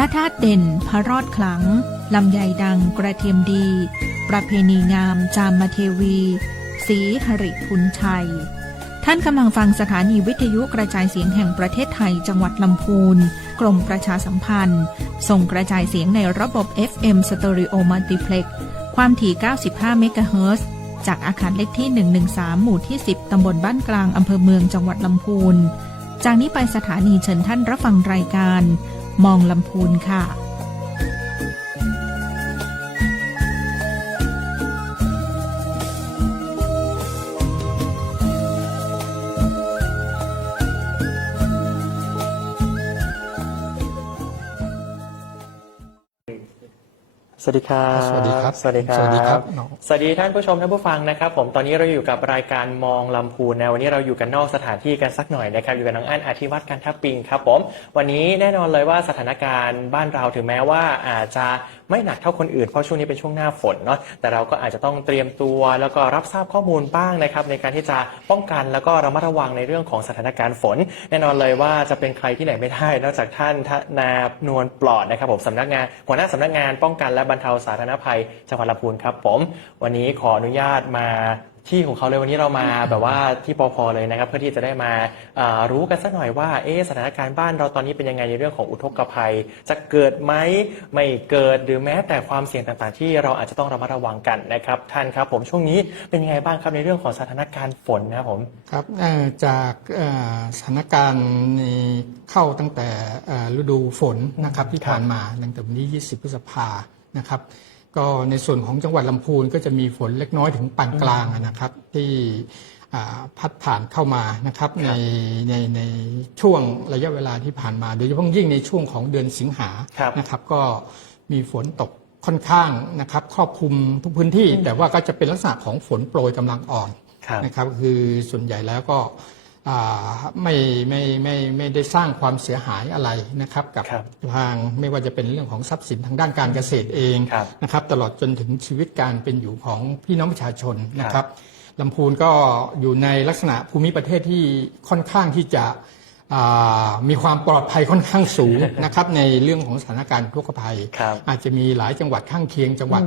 ระธาตุเด่นพระรอดขลังลำไยดังกระเทียมดีประเพณีงามจามเทวีศรีหริพุนชัยท่านกำลังฟังสถานีวิทยุกระจายเสียงแห่งประเทศไทยจังหวัดลำพูนกรมประชาสัมพันธ์ส่งกระจายเสียงในระบบ FM Stereo Multiplex ความถี่ 95 เมกะเฮิรตซ์จากอาคารเลขที่ 113 หมู่ที่ 10 ตำบลบ้านกลางอำเภอเมืองจังหวัดลำพูนจากนี้ไปสถานีเชิญท่านรับฟังรายการมองลำพูนค่ะสวัสดีครับสวัสดีครับ สวัสดีครับ สวัสดีครับ สวัสดีท่านผู้ชมท่านผู้ฟังนะครับผมตอนนี้เราอยู่กับรายการมองลำพูนนะวันนี้เราอยู่กันนอกสถานที่กันสักหน่อยนะครับอยู่กับน้องอั้นอธิวัฒน์กันทับปิงครับผมวันนี้แน่นอนเลยว่าสถานการณ์บ้านเราถึงแม้ว่าอาจจะไม่หนักเท่าคนอื่นเพราะช่วงนี้เป็นช่วงหน้าฝนเนาะแต่เราก็อาจจะต้องเตรียมตัวแล้วก็รับทราบข้อมูลบ้างนะครับในการที่จะป้องกันแล้วก็ระมัดระวังในเรื่องของสถานการณ์ฝนแน่นอนเลยว่าจะเป็นใครที่ไหนไม่ได้นอกจากท่านธนานวลปลอดนะครับผมหัวหน้าสำนักงานป้องกันและบรรเทาสาธารณภัยจังหวัดลำพูนครับผมวันนี้ขออนุญาตมาที่ของเขาเลยวันนี้เรามาแบบว่าที่ปภเลยนะครับเพื่อที่จะได้มารู้กันสักหน่อยว่าสถานการณ์บ้านเราตอนนี้เป็นยังไงในเรื่องของอุทกภัยจะเกิดไหมไม่เกิดหรือแม้แต่ความเสี่ยงต่างๆที่เราอาจจะต้องระมัดระวังกันนะครับท่านครับผมช่วงนี้เป็นยังไงบ้างครับในเรื่องของสถานการณ์ฝนนะครับผมครับจากสถานการณ์เข้าตั้งแต่ฤดูฝนนะครับที่ผ่านมาตั้งแต่วันที่20 พฤษภานะครับก็ในส่วนของจังหวัดลำพูนก็จะมีฝนเล็กน้อยถึงปานกลางนะครับที่พัดผ่านเข้ามานะครับในช่วงระยะเวลาที่ผ่านมาโดยเฉพาะยิ่งในช่วงของเดือนสิงหานะครับก็มีฝนตกค่อนข้างนะครับครอบคลุมทุกพื้นที่แต่ว่าก็จะเป็นลักษณะของฝนโปรยกำลังอ่อนนะครับคือส่วนใหญ่แล้วก็ไม่ได้สร้างความเสียหายอะไรนะครับกับทางไม่ว่าจะเป็นเรื่องของทรัพย์สินทางด้านการเกษตรเองนะครับตลอดจนถึงชีวิตการเป็นอยู่ของพี่น้องประชาชนนะครับลำพูนก็อยู่ในลักษณะภูมิประเทศที่ค่อนข้างที่จะมีความปลอดภัยค่อนข้างสูงนะครับในเรื่องของสถานการณ์อุทกภัยอาจจะมีหลายจังหวัดข้างเคียงจังหวัด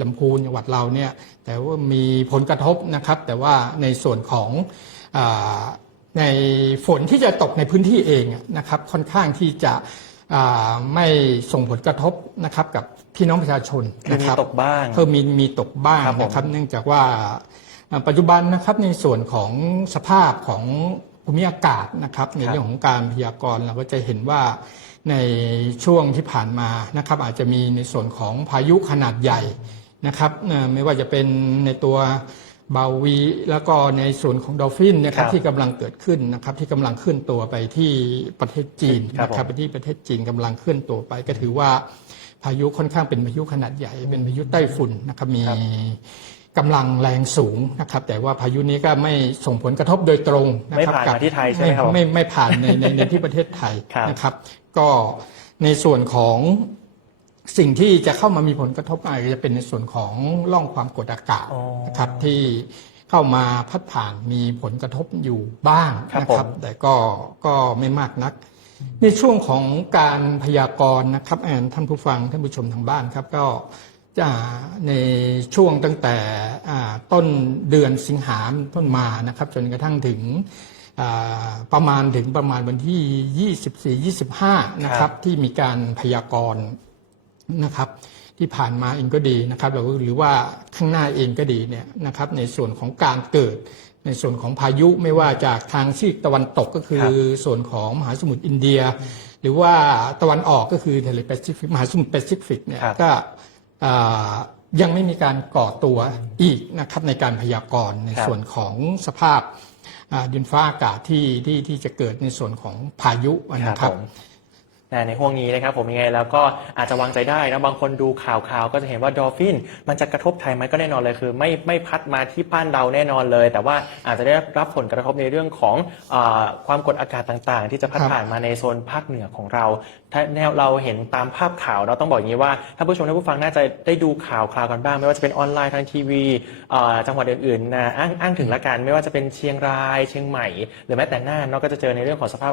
ลำพูนจังหวัดเราเนี่ยแต่ว่ามีผลกระทบนะครับแต่ว่าในส่วนของในฝนที่จะตกในพื้นที่เองนะครับค่อนข้างที่จะไม่ส่งผลกระทบนะครับกับพี่น้องประชาชนนะครับมีตกบ้างมีตกบ้างนะครับเนื่องจากว่าปัจจุบันนะครับในส่วนของสภาพของภูมิอากาศนะครับในเรื่องของการพยากรณ์เราก็จะเห็นว่าในช่วงที่ผ่านมานะครับอาจจะมีในส่วนของพายุขนาดใหญ่นะครับไม่ว่าจะเป็นในตัวบาวีแล้วก็ในส่วนของดอลฟินนะครับที่กำลังเกิดขึ้นนะครับที่กำลังเคลื่อนตัวไปที่ประเทศจีนนะครับไปที่ประเทศจีนกำลังเคลื่อนตัวไปก็ถือว่าพายุค่อนข้างเป็นพายุขนาดใหญ่เป็นพายุไต้ฝุ่นนะครับมีกำลังแรงสูงนะครับแต่ว่าพายุนี้ก็ไม่ส่งผลกระทบโดยตรงนะครับไม่ผ่านมาที่ไทยใช่ไหมครับไม่ผ่านในที่ประเทศไทยนะครับก็ในส่วนของสิ่งที่จะเข้ามามีผลกระทบอาจจะเป็นในส่วนของร่องความกดอากาศนะครับที่เข้ามาพัดผ่านมีผลกระทบอยู่บ้างนะครับแต่ก็ไม่มากนักในช่วงของการพยากรณ์นะครับท่านผู้ฟังท่านผู้ชมทางบ้านครับก็จะในช่วงตั้งแต่ต้นเดือนสิงหาคมต้นมานะครับจนกระทั่งถึงประมาณวันที่24-25นะครับที่มีการพยากรณ์นะครับที่ผ่านมาเองก็ดีนะครับหรือว่าข้างหน้าเองก็ดีเนี่ยนะครับในส่วนของการเกิดในส่วนของพายุไม่ว่าจากทางซีกตะวันตกก็คือส่วนของมหาสมุทรอินเดียหรือว่าตะวันออกก็คือทะเลแปซิฟิกมหาสมุทรแปซิฟิกเนี่ยก็ยังไม่มีการก่อตัวอีกนะครับในการพยากรณ์ในส่วนของสภาพดินฟ้าอากาศที่จะเกิดในส่วนของพายุนะครับในห่วงนี้นะครับผมยังไงแล้วก็อาจจะวางใจได้นะบางคนดูข่าวก็จะเห็นว่าดอลฟินมันจะกระทบไทยไหมก็แน่นอนเลยคือไม่พัดมาที่บ้านเราแน่นอนเลยแต่ว่าอาจจะได้รับผลกระทบในเรื่องของความกดอากาศต่างๆที่จะพัดผ่านมาในโซนภาคเหนือของเราถ้าเราเห็นตามภาพข่าวเราต้องบอกอย่างนี้ว่าท่านผู้ชมท่านผู้ฟังน่าจะได้ดูข่าวกันบ้างไม่ว่าจะเป็นออนไลน์ทางทีวีจังหวัดอื่นๆนะอ้างถึงละกันไม่ว่าจะเป็นเชียงรายเชียงใหม่หรือแม้แต่น่านก็จะเจอในเรื่องของสภาพ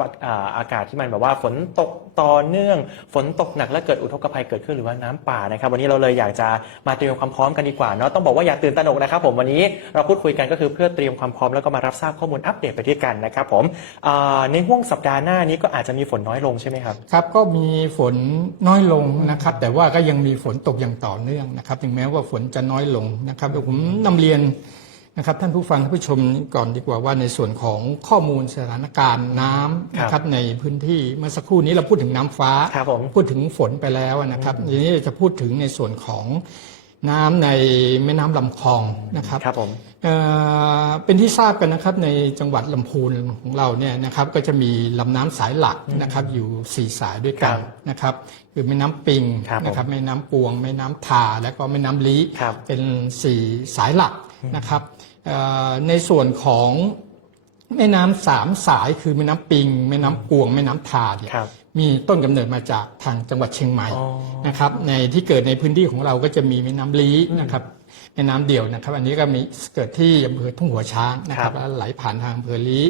อากาศที่มันแบบว่าฝนตกต่อ ต่อเนื่องฝนตกหนักและเกิดอุทกภัยเกิดขึ้นหรือว่าน้ำป่านะครับวันนี้เราเลยอยากจะมาเตรียมความพร้อมกันดีกว่าเนาะต้องบอกว่าอย่าตื่นตระหนกนะครับผมวันนี้เราพูดคุยกันก็คือเพื่อเตรียมความพร้อมแล้วก็มารับทราบข้อมูลอัปเดตไปด้วยกันนะครับผมในห่วงสัปดาห์หน้านี้ก็อาจจะมีฝนน้อยลงใช่ไหมครับครับก็มีฝนน้อยลงนะครับแต่ว่าก็ยังมีฝนตกอย่างต่อเนื่องนะครับถึงแม้ว่าฝนจะน้อยลงนะครับผมนำเรียนนะครับท่านผู้ฟังท่านผู้ชมก่อนดีกว่าว่าในส่วนของข้อมูลสถานการณ์น้ำนะครับในพื้นที่เมื่อสักครู่นี้เราพูดถึงน้ำฟ้าพูดถึงฝนไปแล้วนะครับทีนี้จะพูดถึงในส่วนของน้ำในแม่น้ำลำคลองนะครับเป็นที่ทราบกันนะครับในจังหวัดลำพูนของเราเนี่ยนะครับก็จะมีลำน้ำสายหลักนะครับอยู่4สายด้วยกันนะครับคือแม่น้ำปิงนะครับแม่น้ำกวงแม่น้ำทาและก็แม่น้ำลี้เป็น4สายหลักนะครับในส่วนของแม่น้ำ3สายคือแม่น้ำปิงแม่น้ำกวงแม่น้ำทาเนี่ยมีต้นกำเนิดมาจากทางจังหวัดเชียงใหม่นะครับในที่เกิดในพื้นที่ของเราก็จะมีแม่น้ำลี้นะครับแม่น้ำเดี่ยวนะครับอันนี้ก็มีเกิดที่อำเภอทุ่งหัวช้างนะครับแล้วไหลผ่านทางอำเภอลี้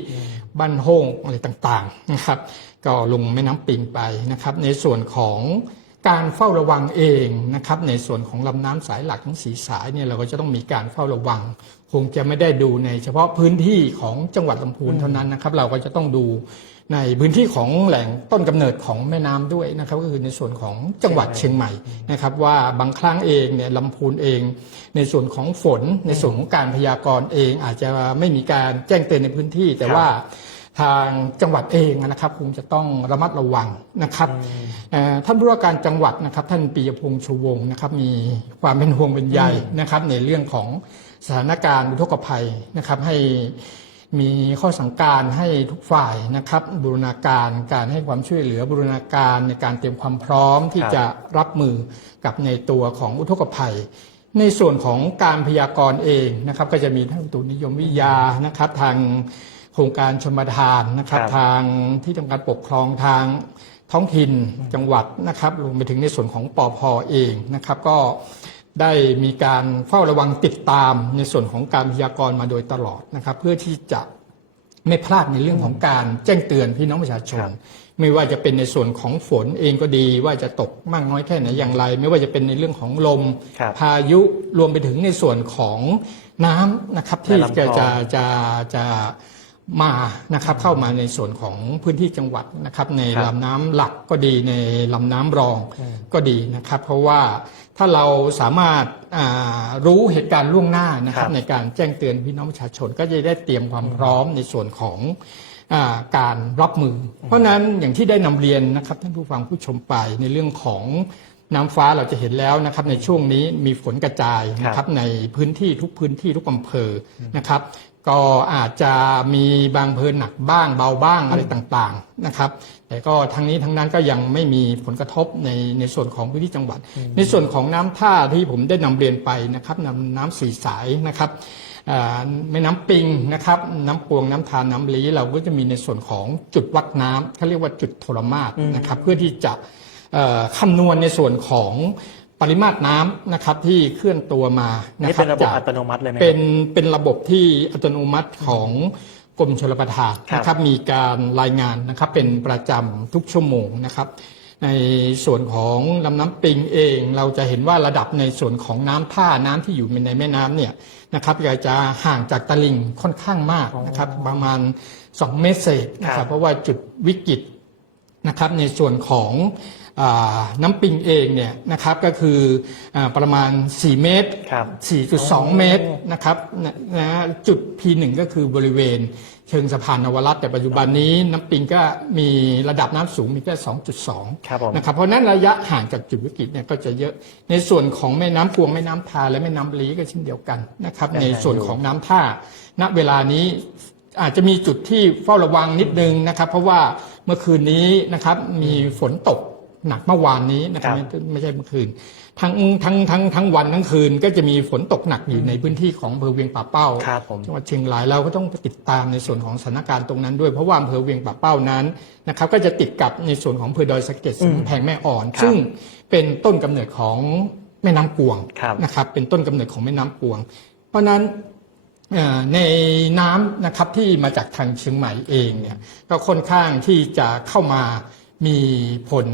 บ้านโฮ่งอะไรต่างๆนะครับก็ลงแม่น้ำปิงไปนะครับในส่วนของการเฝ้าระวังเองนะครับในส่วนของลำน้ำสายหลักทั้ง4สายเนี่ยเราก็จะต้องมีการเฝ้าระวังคงจะไม่ได้ดูในเฉพาะพื้นที่ของจังหวัดลำพูนเท่านั้นนะครับเราก็จะต้องดูในพื้นที่ของแหล่งต้นกำเนิดของแม่น้ำด้วยนะครับก็คือในส่วนของจังหวัดเชียงใหม่นะครับว่าบางครั้งเองเนี่ยลำพูนเองในส่วนของฝนในส่วนของการพยากรณ์เองอาจจะไม่มีการแจ้งเตือนในพื้นที่แต่ว่าทางจังหวัดเองนะครับคงจะต้องระมัดระวังนะครับท่านผู้ว่าการจังหวัดนะครับท่านปิยพงษ์ชูวงศ์นะครับมีความเป็นห่วงเป็นใยนะครับในเรื่องของสถานการณ์อุทกภัยนะครับให้มีข้อสั่งการให้ทุกฝ่ายนะครับบูรณาการการให้ความช่วยเหลือบูรณาการในการเตรียมความพร้อมที่จะรับมือกับในตัวของอุทกภัยในส่วนของการพยากรณ์เองนะครับก็จะมีทั้งอุตุนิยมวิทยานะครับทางโครงการชลประทานนะครับทางที่ทำการปกครองทางท้องถิ่นจังหวัดนะครับรวมไปถึงในส่วนของปภ.เองนะครับก็ได้มีการเฝ้าระวังติดตามในส่วนของการพยากรณ์มาโดยตลอดนะครับเพื่อที่จะไม่พลาดในเรื่องของการแจ้งเตือนพี่น้องประชาชนไม่ว่าจะเป็นในส่วนของฝนเองก็ดีว่าจะตกมากน้อยแค่ไหนอย่างไรไม่ว่าจะเป็นในเรื่องของลมพายุรวมไปถึงในส่วนของน้ำนะครับที่จะมานะครับเข้ามาในส่วนของพื้นที่จังหวัดนะครับในลำน้ำหลักก็ดีในลำน้ำรองก็ดีนะครับเพราะว่าถ้าเราสามารถรู้เหตุการณ์ล่วงหน้านะครับในการแจ้งเตือนพี่น้องประชาชนก็จะได้เตรียมความพร้อมในส่วนของการรับมือเพราะนั้นอย่างที่ได้นำเรียนนะครับท่านผู้ฟังผู้ชมไปในเรื่องของน้ำฟ้าเราจะเห็นแล้วนะครับในช่วงนี้มีฝนกระจายนะครับในพื้นที่ทุกอำเภอนะครับก็อาจจะมีบางอำเภอหนักบ้างเบาบ้างอะไรต่างๆนะครับแต่ก็ทั้งนี้ทั้งนั้นก็ยังไม่มีผลกระทบในส่วนของพื้นที่จังหวัดในส่วนของน้ำท่าที่ผมได้นำเรียนไปนะครับน้ำ4สายนะครับแม่น้ำปิงนะครับน้ำกวงน้ำทาน้ำลี้เราก็จะมีในส่วนของจุดวัดน้ำเขาเรียกว่าจุดโทรมาศนะครับเพื่อที่จะคำนวณในส่วนของปริมาตรน้ำนะครับที่เคลื่อนตัวมานะครับเป็นระบบอัตโนมัติเลยไหมเป็นระบบที่อัตโนมัติของกรมชลประทานนะครับมีการรายงานนะครับเป็นประจำทุกชั่วโมงนะครับในส่วนของลำน้ำปิงเองเราจะเห็นว่าระดับในส่วนของน้ำท่าน้ำที่อยู่ในแม่น้ำเนี่ยนะครับจะห่างจากตลิ่งค่อนข้างมากนะครับประมาณ2 เมตรเศษนะครับเพราะว่าจุดวิกฤตนะครับในส่วนของน้ำปิงเองเนี่ยนะครับก็คือประมาณ4 เมตร 4.2 เมตรนะครับจุด P1 ก็คือบริเวณเชิงสะพานนวรัตน์แต่ปัจจุบันนี้น้ำปิงก็มีระดับน้ำสูงมีแค่ 2.2 นะครับเพราะนั้นระยะห่างจากจุดวิกฤตเนี่ยก็จะเยอะในส่วนของแม่น้ำกวงแม่น้ำทาและแม่น้ำลี้ก็เช่นเดียวกันนะครับในส่วนของน้ำท่าณเวลานี้อาจจะมีจุดที่เฝ้าระวังนิดนึงนะครับเพราะว่าเมื่อคืนนี้นะครับมีฝนตกหนักเมื่อวานนี้นะครับไม่ใช่เมื่อคืนทั้งวันทั้งคืนก็จะมีฝนตกหนักอยู่ในพื้นที่ของอำเภอเวียงป่าเป้าจังหวัดเชียงรายเราก็ต้องติดตามในส่วนของสถานการณ์ตรงนั้นด้วยเพราะว่าอำเภอเวียงป่าเป้านั้นนะครับก็จะติดกับในส่วนของอำเภอดอยสะเก็ดสำแพงแม่อ่อนซึ่งเป็นต้นกำเนิดของแม่น้ำกวงนะครับเป็นต้นกำเนิดของแม่น้ำกวงเพราะนั้นในน้ำนะครับที่มาจากทางเชียงใหม่เองเนี่ยก็ค่อนข้างที่จะเข้ามา มีผล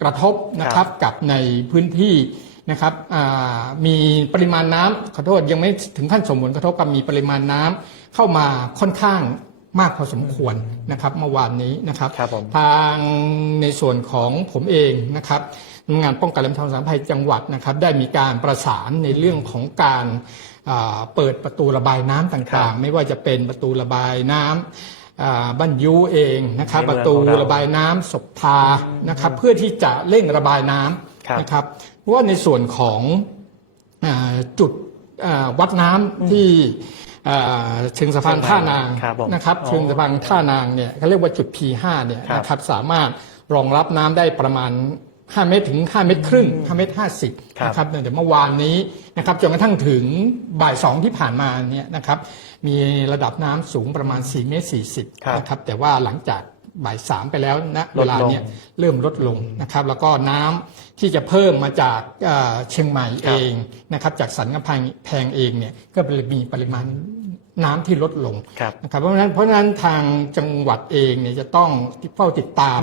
กระทบนะครับกับในพื้นที่นะครับมีปริมาณน้ำขอโทษยังไม่ถึงขั้นส่งผลกระทบกับมีปริมาณน้ำเข้ามาค่อนข้างมากพอสมควรนะครับเมื่อวานนี้นะครับทางในส่วนของผมเองนะครับงานป้องกันและบรรเทาสาธารณภัยจังหวัดนะครับได้มีการประสานในเรื่องของการเปิดประตูระบายน้ำต่างๆไม่ว่าจะเป็นประตูระบายน้ำบ้านยูเองนะครับประตูระบายน้ำศพทานะครับเพื่อที่จะเร่งระบายน้ำนะครับเพราะว่าในส่วนของจุดวัดน้ำที่เชิงสะพานท่านางนะครับเชิงสะพานท่านางเนี่ยเขาเรียกว่าจุด P5 เนี่ยนะครับสามารถรองรับน้ำได้ประมาณ5 เมตรถึง5 เมตรครึ่ง5 เมตร 50นะครับแต่เมื่อวานนี้นะครับจนกระทั่งถึงบ่าย 2ที่ผ่านมาเนี่ยนะครับมีระดับน้ำสูงประมาณ4 เมตร 40นะครับแต่ว่าหลังจากบ่าย 3ไปแล้วนะเวลาเนี่ยเริ่มลดลงนะครับแล้วก็น้ำที่จะเพิ่มมาจากเชียงใหม่เองนะครับจากสันกำแพงเองเนี่ยก็มีปริมาณน้ำที่ลดลงนะครับเพราะฉะนั้นทางจังหวัดเองเนี่ยจะต้องเฝ้าติดตาม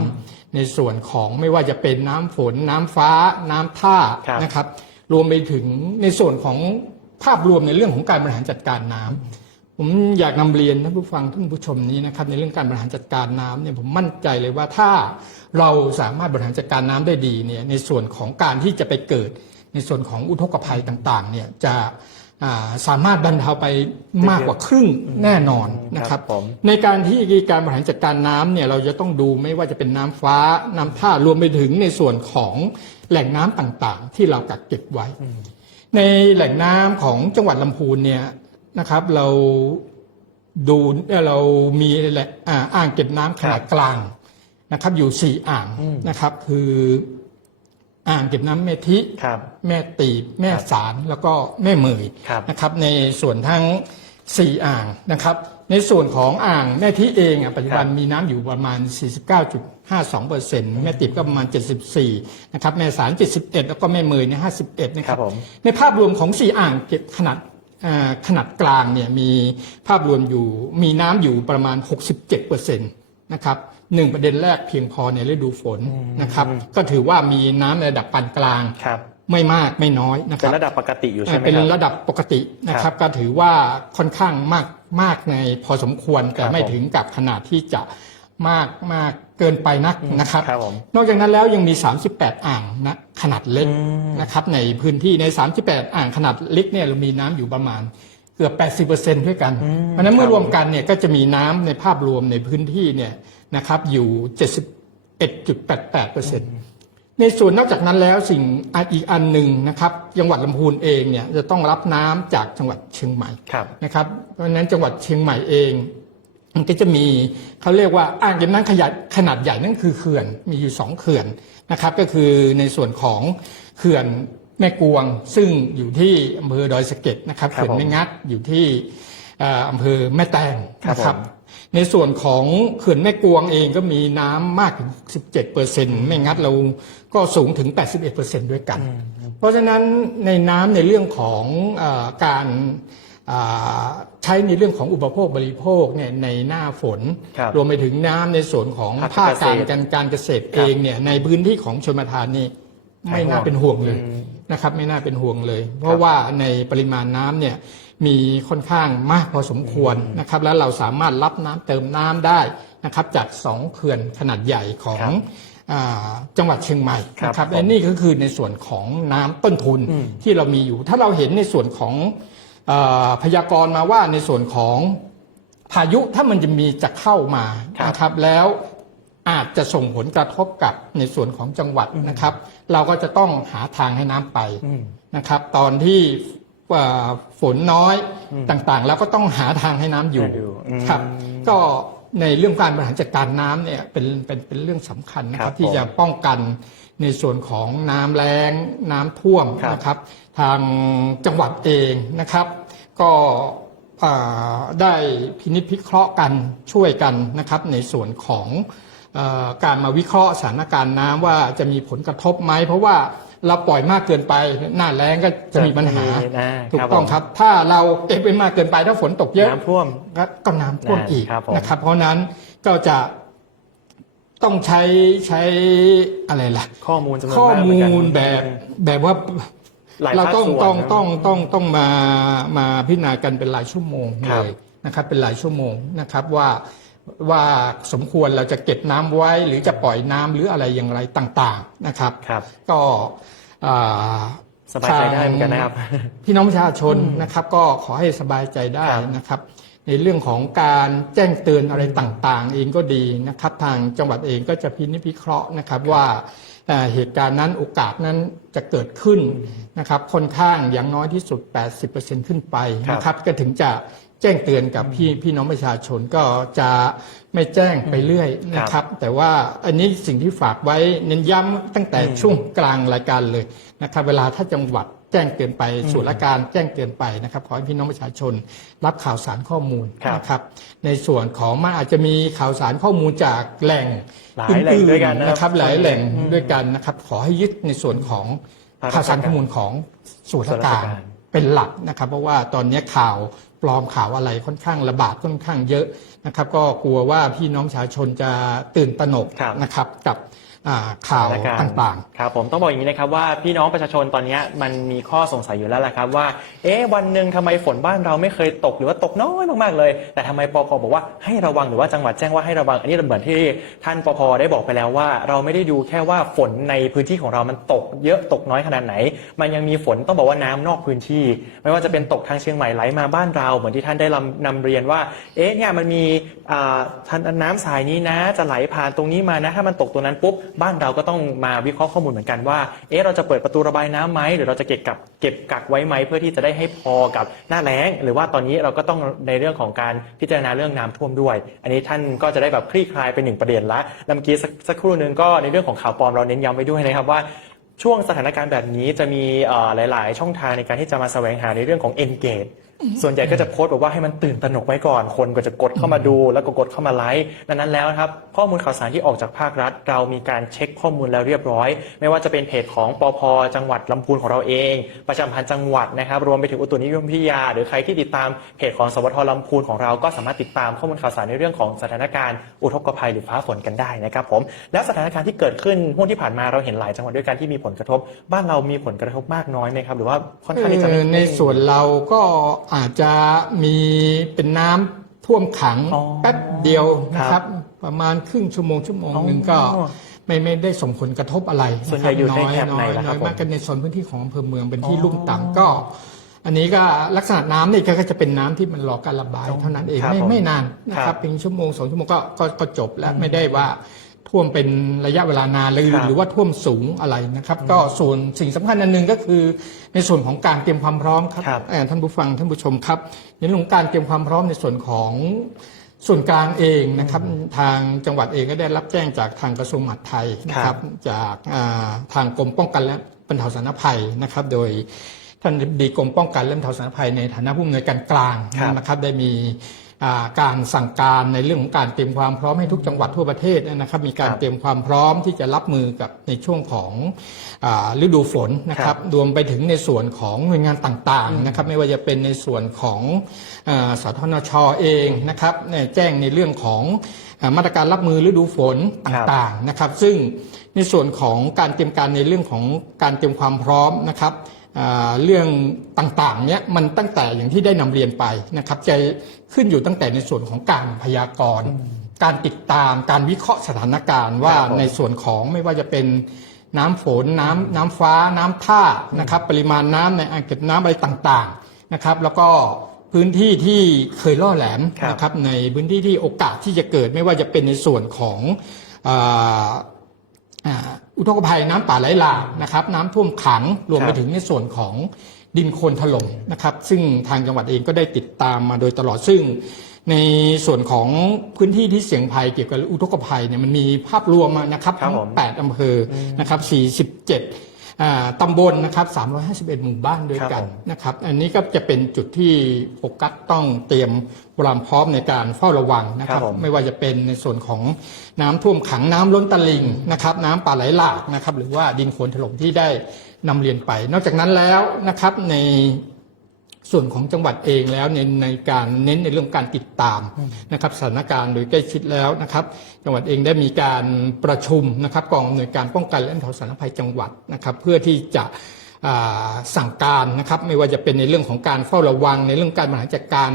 ในส่วนของไม่ว่าจะเป็นน้ำฝนน้ำฟ้าน้ำท่านะครับรวมไปถึงในส่วนของภาพรวมในเรื่องของการบริหารจัดการน้ำผมอยากนำเรียนท่านผู้ฟังท่านผู้ชมนี้นะครับในเรื่องการบริหารจัดการน้ำเนี่ยผมมั่นใจเลยว่าถ้าเราสามารถบริหารจัดการน้ำได้ดีเนี่ยในส่วนของการที่จะไปเกิดในส่วนของอุทกภัยต่างๆเนี่ยจะสามารถบรรเทาไปมากกว่าครึ่งแน่นอนนะครับในการที่การบริหารจัดการน้ำเนี่ยเราจะต้องดูไม่ว่าจะเป็นน้ำฟ้าน้ำท่ารวมไปถึงในส่วนของแหล่งน้ำต่างๆที่เรากักเก็บไว้ในแหล่งน้ำของจังหวัดลำพูนเนี่ยนะครับเรามีอ่างเก็บน้ำขนาดกลางนะครับอยู่4 อ่างนะครับคืออ่างเก็บน้ำแม่ทิแม่ตีบแม่สารแล้วก็แม่เมยนะครับในส่วนทั้ง4 อ่างนะครับในส่วนของอ่างแม่ทิเองปัจจุบันมีน้ำอยู่ประมาณ 49.52% แม่ตีบก็ประมาณ 74นะครับแม่สาร 71แล้วก็แม่เมยเนี่ย51นะครับในภาพรวมของ4 อ่างเก็บขนาดกลางเนี่ยมีภาพรวมอยู่มีน้ำอยู่ประมาณ 67%นะครับ1 ประเด็นแรกเพียงพอในฤดูฝนนะครับก็ถือว่ามีน้ำในระดับปานกลางไม่มากไม่น้อยนะครับเป็นระดับปกติอยู่ใช่ไหมครับเป็นระดับปกตินะครับก็ถือว่าค่อนข้างมากในพอสมควรแต่ไม่ถึงกับขนาดที่จะมากเกินไปนักนะครับนอกจากนั้นแล้วยังมี38 อ่างนะขนาดเล็กนะครับในพื้นที่ใน38 อ่างขนาดเล็กเนี่ยเรามีน้ำอยู่ประมาณเกือบ 80% ด้วยกันเพราะนั้นเมื่อรวมกันเนี่ยก็จะมีน้ำในภาพรวมในพื้นที่เนี่ยนะครับอยู่ 71.88% ในส่วนนอกจากนั้นแล้วสิ่งอีกอันหนึ่งนะครับจังหวัดลำพูนเองเนี่ยจะต้องรับน้ำจากจังหวัดเชียงใหม่นะครับเพราะฉะนั้นจังหวัดเชียงใหม่เองมันก็จะมีเขาเรียกว่าอ่างเก็บน้ำขนาดใหญ่นั่นคือเขื่อนมีอยู่2 เขื่อนนะครับก็คือในส่วนของเขื่อนแม่กวงซึ่งอยู่ที่อำเภอดอยสะเก็ดนะครับเขื่อนแม่งัดอยู่ที่อำเภอแม่แตงนะครับในส่วนของเขื่อนแม่กวงเองก็มีน้ำมากถึง 17% แม่งัดเราก็สูงถึง 81% ด้วยกันเพราะฉะนั้นในน้ำในเรื่องของการใช้ในเรื่องของอุปโภคบริโภคเนี่ยในหน้าฝนรวมไปถึงน้ำในส่วนของภาคการเกษตรเองเนี่ยในพื้นที่ของชลประทานนี่ไม่น่าเป็นห่วงเลยนะครับไม่น่าเป็นห่วงเลยเพราะว่าในปริมาณน้ำเนี่ยมีค่อนข้างมากพอสมควรนะครับแล้วเราสามารถรับน้ำเติมน้ำได้นะครับจาก2 เขื่อนขนาดใหญ่ของจังหวัดเชียงใหม่นะครับและนี่ก็คือในส่วนของน้ำต้นทุนที่เรามีอยู่ถ้าเราเห็นในส่วนของพยากรณ์มาว่าในส่วนของพายุถ้ามันจะเข้ามานะครับแล้วอาจจะส่งผลกระทบกับในส่วนของจังหวัดนะครับเราก็จะต้องหาทางให้น้ำไปนะครับตอนที่ฝนน้อยต่างๆแล้วก็ต้องหาทางให้น้ำอยู่ครับก็ในเรื่องการบริหารจัดการน้ำเนี่ยเป็นเรื่องสำคัญนะครับที่จะป้องกันในส่วนของน้ำแล้งน้ำท่วมนะครับทางจังหวัดเองนะครับก็ได้พินิจพิเคราะห์กันช่วยกันนะครับในส่วนของการมาวิเคราะห์สถานการณ์น้ำว่าจะมีผลกระทบไหมเพราะว่าเราปล่อยมากเกินไปหน้าแล้งก็จะมีปัญหาถูกต้องครับถ้าเราเก็บไปมากเกินไปถ้าฝนตกเยอะน้ำท่วมก็น้ำท่วมอีกนะครับเพราะนั้นก็จะ ต้องใช้อะไรล่ะข้อมูลจำนวน ข้อ มากเหมือน มู กัน ลแบบว่า หลาย เรา ภาค ต้อง ส่วน ต้องมาพิจารณากันเป็นรายชั่วโมง ครั เล บ ยนะครับเป็นรายชั่วโมงนะครับว่าสมควรเราจะเก็บน้ำไว้หรือจะปล่อยน้ำหรืออะไรอย่างไรต่างๆนะครับ ครับ ก็สบายใจได้เหมือนกันนะครับ พี่น้องประชาชนนะครับก็ขอให้สบายใจได้ ครับ นะครับในเรื่องของการแจ้งเตือนอะไรต่างๆ เองก็ดีนะครับทางจังหวัดเองก็จะพินิจพิเคราะห์นะครับว่าเหตุการณ์นั้นโอกาสนั้นจะเกิดขึ้นนะครับค่อนข้างอย่างน้อยที่สุด 80% ขึ้นไปนะครับก็ถึงจะแจ้งเตือนกับพี่น้องประชาชนก็จะไม่แจ้งไปเรื่อยนะครับแต่ว่าอันนี้สิ่งที่ฝากไว้เน้นย้ำตั้งแต่ช่วงกลางรายการเลยนะครับเวลาถ้าจังหวัดแจ้งเตือนไปส่วนราชการแจ้งเตือนไปนะครับขอให้พี่น้องประชาชนรับข่าวสารข้อมูลนะครับในส่วนของมันอาจจะมีข่าวสารข้อมูลจากแหล่ง หลายแหล่งด้วยกัน นะครับหลายแหล่งด้วยกันนะครับขอให้ยึดในส่วนของข่าวสารข้อมูลของส่วนราชการเป็นหลักนะครับเพราะว่าตอนนี้ข่าวปลอมข่าวอะไรค่อนข้างระบาดค่อนข้างเยอะนะครับก็กลัวว่าพี่น้องประชาชนจะตื่นตระหนกนะครับกับข่าวต่างๆครับผมต้องบอกอย่างนี้นะครับว่าพี่น้องประชาชนตอนนี้มันมีข้อสงสัยอยู่แล้วแหละครับว่าวันหนึ่งทำไมฝนบ้านเราไม่เคยตกหรือว่าตกน้อยมากๆเลยแต่ทำไมปภบอกว่าให้ระวังหรือว่าจังหวัดแจ้งว่าให้ระวังอันนี้เหมือนที่ท่านปภได้บอกไปแล้วว่าเราไม่ได้ดูแค่ว่าฝนในพื้นที่ของเรามันตกเยอะตกน้อยขนาดไหนมันยังมีฝนต้องบอกว่าน้ำนอกพื้นที่ไม่ว่าจะเป็นตกทางเชียงใหม่ไหลมาบ้านเราเหมือนที่ท่านได้นำเรียนว่าเนี่ยมันมีน้ำสายนี้นะจะไหลผ่านตรงนี้มานะถ้ามันตกตรงนั้นปุ๊บบ้านเราก็ต้องมาวิเคราะห์ข้อมูลเหมือนกันว่าเราจะเปิดประตูระบายน้ำไหมหรือเราจะเก็บกักไว้ไหมเพื่อที่จะได้ให้พอกับหน้าแล้งหรือว่าตอนนี้เราก็ต้องในเรื่องของการพิจารณาเรื่องน้ำท่วมด้วยอันนี้ท่านก็จะได้แบบคลี่คลายเป็นหนึ่งประเด็นละแล้วเมื่อกี้สักครู่นึงก็ในเรื่องของข่าวปลอมเราเน้นย้ำไว้ด้วยนะครับว่าช่วงสถานการณ์แบบนี้จะมีหลายๆช่องทางในการที่จะมาแสวงหาในเรื่องของ engageส่วนใหญ่ก็จะโพสต์บอกว่าให้มันตื่นตระหนกไว้ก่อนคนก็จะกดเข้ามาดูแล้วก็กดเข้ามาไลค์ดังนั้นแล้วนะครับข้อมูลข่าวสารที่ออกจากภาครัฐเรามีการเช็คข้อมูลแล้วเรียบร้อยไม่ว่าจะเป็นเพจของปภ.จังหวัดลำพูนของเราเองประชาสัมพันธ์จังหวัดนะครับรวมไปถึงอุตุนิยมวิทยาหรือใครที่ติดตามเพจของสวท.ลำพูนของเราก็สามารถติดตามข้อมูลข่าวสารในเรื่องของสถานการณ์อุทกภัยหรือฟ้าฝนกันได้นะครับผมแล้วสถานการณ์ที่เกิดขึ้นช่วงที่ผ่านมาเราเห็นหลายจังหวัดด้วยกันที่มีผลกระทบบ้านเรามีผลกระทบมากน้อยไหมครับหรือว่าค่อนข้างที่จะในส่วนเราก็อาจจะมีเป็นน้ำท่วมขังแป๊บเดียวนะครับประมาณครึ่งชั่วโมงหนึ่งก็ไม่ได้ส่งผลกระทบอะไรส่วนใหญ่อยู่ในแถบไหนล่ะครับมากกันในโซนพื้นที่ของอำเภอเมืองเป็นที่ลุ่มต่ำก็อันนี้ก็ลักษณะน้ำนี่ก็จะเป็นน้ำที่มันรอการระบายเท่านั้นเองไม่นานนะครับเพียงชั่วโมง2 ชั่วโมงก็จบแล้วไม่ได้ว่าท่วมเป็นระยะเวลานานเลยหรือว่าท่วมสูงอะไรนะครับก็ส่วนสิ่งสำคัญอันหนึ่งก็คือในส่วนของการเตรียมความพร้อมครับท่านผู้ฟังท่านผู้ชมครับในเรื่องของการเตรียมความพร้อมในส่วนของส่วนกลางเองนะครับทางจังหวัดเองก็ได้รับแจ้งจากทางกระทรวงมหาดไทยนะครับจากทางกรมป้องกันและบรรเทาสาธารณภัยนะครับโดยท่านดีกรมป้องกันและบรรเทาสาธารณภัยในฐานะผู้อำนวยการกลางนะครับได้มีการสั่งการในเรื่องของการเตรียมความพร้อมให้ทุกจังหวัดทั่วประเทศนะครับมีการเตรียมความพร้อมที่จะรับมือกับในช่วงของฤดูฝนนะครับรวมไปถึงในส่วนของหน่วยงานต่างๆนะครับไม่ว่าจะเป็นในส่วนของสทนช.เองนะครับแจ้งในเรื่องของมาตรการรับมือฤดูฝนต่างๆนะครับซึ่งในส่วนของการเตรียมการในเรื่องของการเตรียมความพร้อมนะครับเรื่องต่างๆเนี้ยมันตั้งแต่อย่างที่ได้นำเรียนไปนะครับจะขึ้นอยู่ตั้งแต่ในส่วนของการพยากรณ์การติดตามการวิเคราะห์สถานการณ์ว่าในส่วนของไม่ว่าจะเป็นน้ำฝนน้ำฟ้าน้ำท่านะครับปริมาณน้ำในอ่างเก็บน้ำอะไรต่างๆนะครับแล้วก็พื้นที่ที่เคยล่อแหลมนะครับในพื้นที่ที่โอกาสที่จะเกิดไม่ว่าจะเป็นในส่วนของอุทกภัยน้ำป่าไหลหลากนะครับน้ำท่วมขังรวมไปถึงในส่วนของดินโคลนถล่มนะครับซึ่งทางจังหวัดเองก็ได้ติดตามมาโดยตลอดซึ่งในส่วนของพื้นที่ที่เสี่ยงภัยเกี่ยวกับอุทกภัยเนี่ยมันมีภาพรวมนะครับทั้ง8 อำเภอนะครับ47ตำบลนะครับ351 หมู่บ้านด้วยกันนะครับอันนี้ก็จะเป็นจุดที่โฟกัสต้องเตรียมความพร้อมในการเฝ้าระวังนะครับไม่ว่าจะเป็นในส่วนของน้ำท่วมขังน้ำล้นตลิ่งนะครับน้ำป่าไหลหลากนะครับหรือว่าดินโคลนถล่มที่ได้นำเรียนไปนอกจากนั้นแล้วนะครับใน ส่วนของจังหวัดเองแล้วในการเน้นในเรื่องการติดตามนะครับสถานการณ์โดยใกล้ชิดแล้วนะครับจังหวัดเองได้มีการประชุมนะครับกองอำนวยการป้องกันและบรรเทาสาธารณภัยจังหวัดนะครับเพื่อที่จะสั่งการนะครับไม่ว่าจะเป็นในเรื่องของการเฝ้าระวังในเรื่องการบริหารจัดการ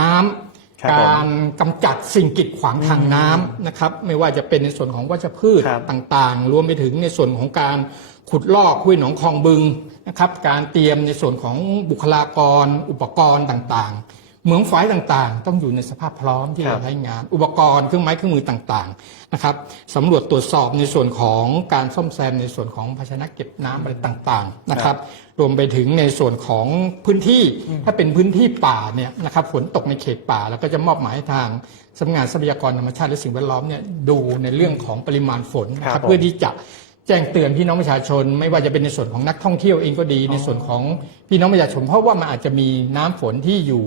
น้ำการกำจัดสิ่งกีดขวางทางน้ำนะครับไม่ว่าจะเป็นในส่วนของวัชพืชต่างๆรวมไปถึงในส่วนของการขุดลอกห้วยหนองคลองบึงนะครับการเตรียมในส่วนของบุคลากรอุปกรณ์ต่างๆเหมืองฝายต่างๆต้องอยู่ในสภาพพร้อมที่จะใช้งานอุปกรณ์เครื่องไม้เครื่องมือต่างๆนะครับสำรวจตรวจสอบในส่วนของการซ่อมแซมในส่วนของภาชนะเก็บน้ำอะไรต่างๆนะครับรวมไปถึงในส่วนของพื้นที่ถ้าเป็นพื้นที่ป่าเนี่ยนะครับฝนตกในเขตป่าแล้วก็จะมอบหมายให้ทางสำนักงานทรัพยากรธรรมชาติและสิ่งแวดล้อมเนี่ยดูในเรื่องของปริมาณฝนนะครับเพื่อที่จะแจ้งเตือนพี่น้องประชาชนไม่ว่าจะเป็นในส่วนของนักท่องเที่ยวเองก็ดีในส่วนของพี่น้องประชาชนเพราะว่ามันอาจจะมีน้ำฝนที่อยู่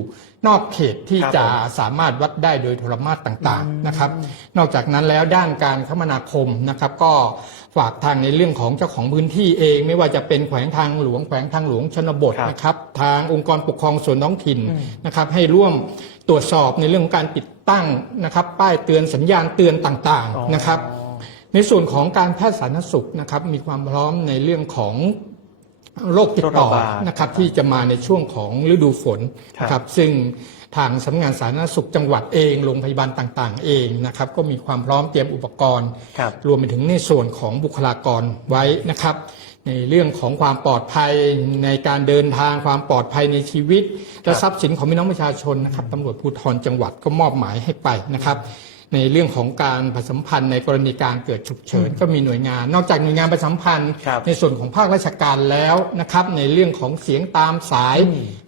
นอกเขตที่จะสามารถวัดได้โดยโทรมาตรต่างๆนะครับนอกจากนั้นแล้วด้านการคมนาคมนะครับก็ฝากทางในเรื่องของเจ้าของพื้นที่เองไม่ว่าจะเป็นแขวงทางหลวงแขวงทางหลวงชนบทนะครับทางองค์กรปกครองส่วนท้องถิ่นนะครับให้ร่วมตรวจสอบในเรื่องของการติดตั้งนะครับป้ายเตือนสัญญาณเตือนต่างๆนะครับในส่วนของการแพทย์สาธารณสุขนะครับมีความพร้อมในเรื่องของโรคติดต่อนะครับที่จะมาในช่วงของฤดูฝนนะครับซึ่งทางสำนักงานสาธารณสุขจังหวัดเองโรงพยาบาลต่างๆเองนะครับก็มีความพร้อมเตรียมอุปกรณ์รวมไปถึงในส่วนของบุคลากรไว้นะครับในเรื่องของความปลอดภัยในการเดินทางความปลอดภัยในชีวิตและทรัพย์สินของพี่น้องประชาชนนะครับตำรวจภูธรจังหวัดก็มอบหมายให้ไปนะครับในเรื่องของการประชาสัมพันธ์ในกรณีการเกิดฉุกเฉินก็มีหน่วยงานนอกจากหน่วยงานประชาสัมพันธ์ในส่วนของภาคราชการแล้วนะครับในเรื่องของเสียงตามสาย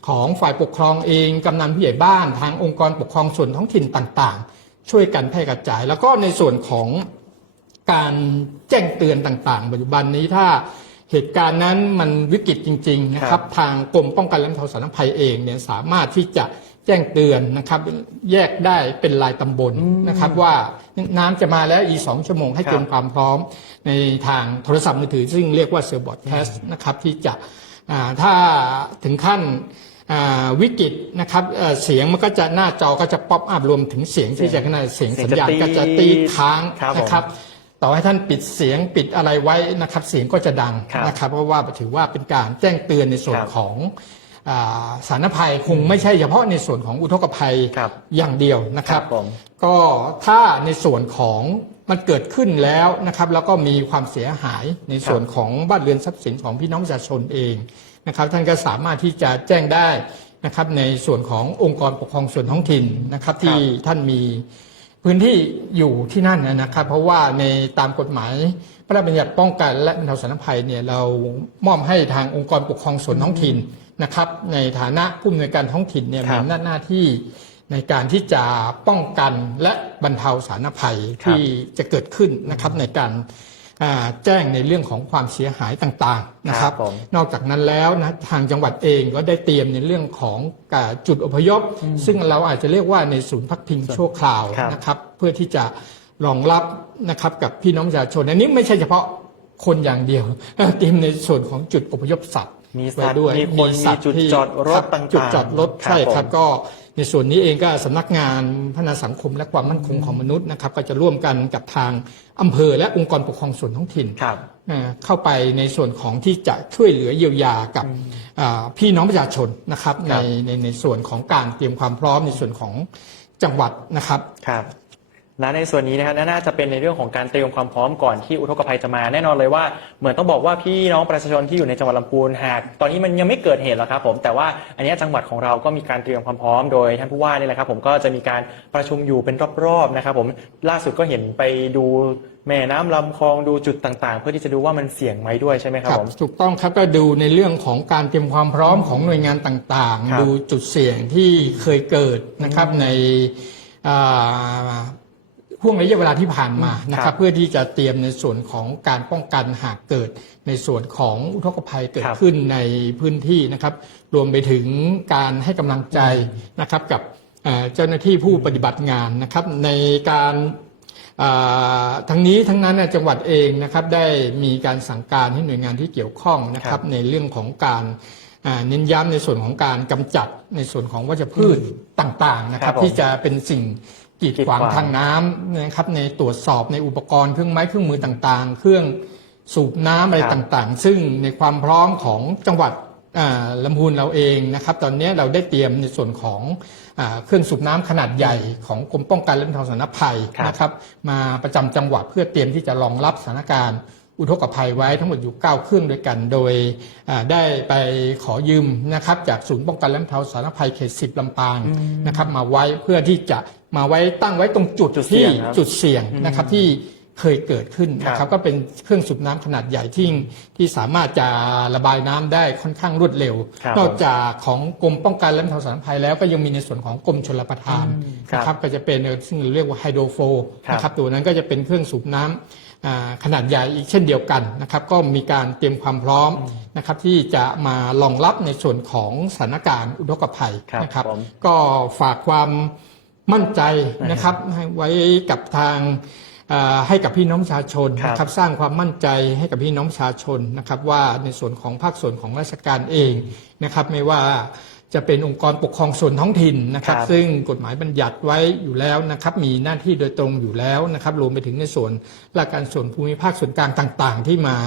ของฝ่ายปกครองเองกำนันผู้ใหญ่บ้านทางองค์กรปกครองส่วนท้องถิ่นต่างๆช่วยกันแพร่กระจายแล้วก็ในส่วนของการแจ้งเตือนต่างๆปัจจุบันนี้ถ้าเหตุการณ์นั้นมันวิกฤตจริงๆนะครับทางกรมป้องกันและบรรเทาสาธารณภัยเองเนี่ยสามารถที่จะแจ้งเตือนนะครับแยกได้เป็นรายตำบลนะครับว่าน้ำจะมาแล้วอีก2 ชั่วโมงให้เตรียมความพร้อมในทางโทรศัพท์มือถือซึ่งเรียกว่าเซลบอร์ดแคสต์นะครับที่จะถ้าถึงขั้นวิกฤตนะครับเสียงมันก็จะหน้าจอก็จะป๊อปอัพรวมถึงเสียงที่จะขณะเสียงสัญญาณก็จะตีค้างนะครับต่อให้ท่านปิดเสียงปิดอะไรไว้นะครับเสียงก็จะดังนะครับเพราะว่าถือว่าเป็นการแจ้งเตือนในส่วนของสาธารณภัยคงไม่ใช่เฉพาะในส่วนของอุทกภัยอย่างเดียวนะครับก็ถ้าในส่วนของมันเกิดขึ้นแล้วนะครับแล้วก็มีความเสียหายในส่วนของบ้านเรือนทรัพย์สินของพี่น้องประชาชนเองนะครับท่านก็สามารถที่จะแจ้งได้นะครับในส่วนขององค์กรปกครองส่วนท้องถิ่นนะครับที่ท่านมีพื้นที่อยู่ที่นั่นนะครับเพราะว่าในตามกฎหมายพระราชบัญญัติป้องกันและบรรเทาสาธารณภัยเนี่ยเรามอบให้ทางองค์กรปกครองส่วนท้องถิ่นนะครับในฐานะผู้อำนวยการท้องถิ่นเนี่ยมีหน้าที่ในการที่จะป้องกันและบรรเทาสาธารณภัยที่จะเกิดขึ้นนะครับในการแจ้งในเรื่องของความเสียหายต่างๆนะครับนอกจากนั้นแล้วนะทางจังหวัดเองก็ได้เตรียมในเรื่องของจุดอพยพซึ่งเราอาจจะเรียกว่าในศูนย์พักพิงชั่วคราวนะครับเพื่อที่จะรองรับนะครับกับพี่น้องประชาชนอันนี้ไม่ใช่เฉพาะคนอย่างเดียวเตรียมในส่วนของจุดอพยพสัตว์มีสัตว์มีคนมีจุดจอดรถต่างๆจุดจอดรถใช่ครับก็ในส่วนนี้เองก็สำนักงานพัฒนาสังคมและความมั่นคงของมนุษย์นะครับก็จะร่วมกันกับทางอำเภอและองค์กรปกครองส่วนท้องถิ่นเข้าไปในส่วนของที่จะช่วยเหลือเยียวยากับพี่น้องประชาชนนะครับในส่วนของการเตรียมความพร้อมในส่วนของจังหวัดนะครับและในส่วนนี้นะครับน่าจะเป็นในเรื่องของการเตรียมความพร้อมก่อนที่อุทกภัยจะมาแน่นอนเลยว่าเหมือนต้องบอกว่าพี่น้องประชาชนที่อยู่ในจังหวัดลำพูนหากตอนนี้มันยังไม่เกิดเหตุหรอกครับผมแต่ว่าอันนี้จังหวัดของเราก็มีการเตรียมความพร้อมโดยท่านผู้ว่านี่แหละครับผมก็จะมีการประชุมอยู่เป็นรอบๆนะครับผมล่าสุดก็เห็นไปดูแม่น้ำลำคลองดูจุดต่างๆเพื่อที่จะดูว่ามันเสี่ยงไหมด้วยใช่ไหมครับผมถูกต้องครับก็ดูในเรื่องของการเตรียมความพร้อมของหน่วยงานต่างๆดูจุดเสี่ยงที่เคยเกิดนะครับในห่วงระยะเวลาที่ผ่านมานะครับเพื่อที่จะเตรียมในส่วนของการป้องกันหากเกิดในส่วนของอุทกภัยเกิดขึ้นในพื้นที่นะครับรวมไปถึงการให้กำลังใจนะครับกับเจ้าหน้าที่ผู้ปฏิบัติงานนะครับในการทั้งนี้ทั้งนั้นจังหวัดเองนะครับได้มีการสั่งการให้หน่วยงานที่เกี่ยวข้องนะครับในเรื่องของการ เน้นย้ำในส่วนของการกำจัดในส่วนของวัชพืชต่างๆนะครับที่จะเป็นสิ่งกีดขวางทางน้ำนะครับในตรวจสอบในอุปกรณ์เครื่องไม้เครื่องมือต่างๆเครื่องสูบน้ำอะไรต่างๆซึ่งในความพร้อมของจังหวัดลำพูนเราเองนะครับตอนนี้เราได้เตรียมในส่วนของเครื่องสูบน้ำขนาดใหญ่ของกรมป้องกันและบรรเทาสาธารณภัยนะครับมาประจำจังหวัดเพื่อเตรียมที่จะรองรับสถานการณ์อุทกภัยไว้ทั้งหมดอยู่9เครื่องด้วยกันโดยได้ไปขอยืมนะครับจากศูนย์ป้องกันและบรรเทาสาธารณภัยเขต10ลำปางนะครับมาไว้เพื่อที่จะมาไว้ตั้งไว้ตรงจุดที่จุดเสี่ยงนะครับที่เคยเกิดขึ้นนะครับก็เป็นเครื่องสูบน้ำขนาดใหญ่ที่สามารถจะระบายน้ำได้ค่อนข้างรวดเร็วนอกจากของกรมป้องกันและบรรเทาสาธารณภัยแล้วก็ยังมีในส่วนของกรมชลประทานนะครับก็จะเป็นซึ่งเรียกว่าไฮโดรโฟนะครับตัวนั้นก็จะเป็นเครื่องสูบน้ำขนาดใหญ่อีกเช่นเดียวกันนะครับก็มีการเตรียมความพร้อมนะครับที่จะมารองรับในส่วนของสถานการณ์อุทกภัยนะครับก็ฝากความมั่นใจนะครับไว้กับทางให้กับพี่น้องประชาชนนะครับสร้างความมั่นใจให้กับพี่น้องประชาชนนะครับว่าในส่วนของภาคส่วนของราชการเองนะครับไม่ว่าจะเป็นองค์กรปกครองส่วนท้องถิ่นนะครับซึ่งกฎหมายบัญญัติไว้อยู่แล้วนะครับมีหน้าที่โดยตรงอยู่แล้วนะครับรวมไปถึงในส่วนราชการส่วนภูมิภาคส่วนกลางต่างๆที่มา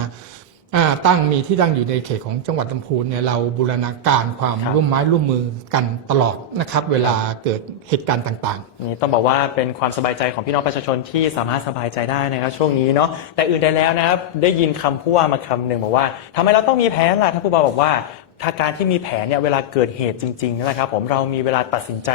มีที่ตั้งอยู่ในเขตของจังหวัดลำพูนเนี่ยเราบูรณาการความร่วมไม้ร่วมมือกันตลอดนะครับเวลาเกิดเหตุการณ์ต่างๆนี่ต้องบอกว่าเป็นความสบายใจของพี่น้องประชาชนที่สามารถสบายใจได้นะครับช่วงนี้เนาะแต่อื่นใดแล้วนะครับได้ยินคำผู้ว่ามาคำหนึ่งบอกว่าทำไมเราต้องมีแผนล่ะท่านผู้ว่าบอกว่าถ้าการที่มีแผนเนี่ยเวลาเกิดเหตุจริงๆนะครับผมเรามีเวลาตัดสินใจ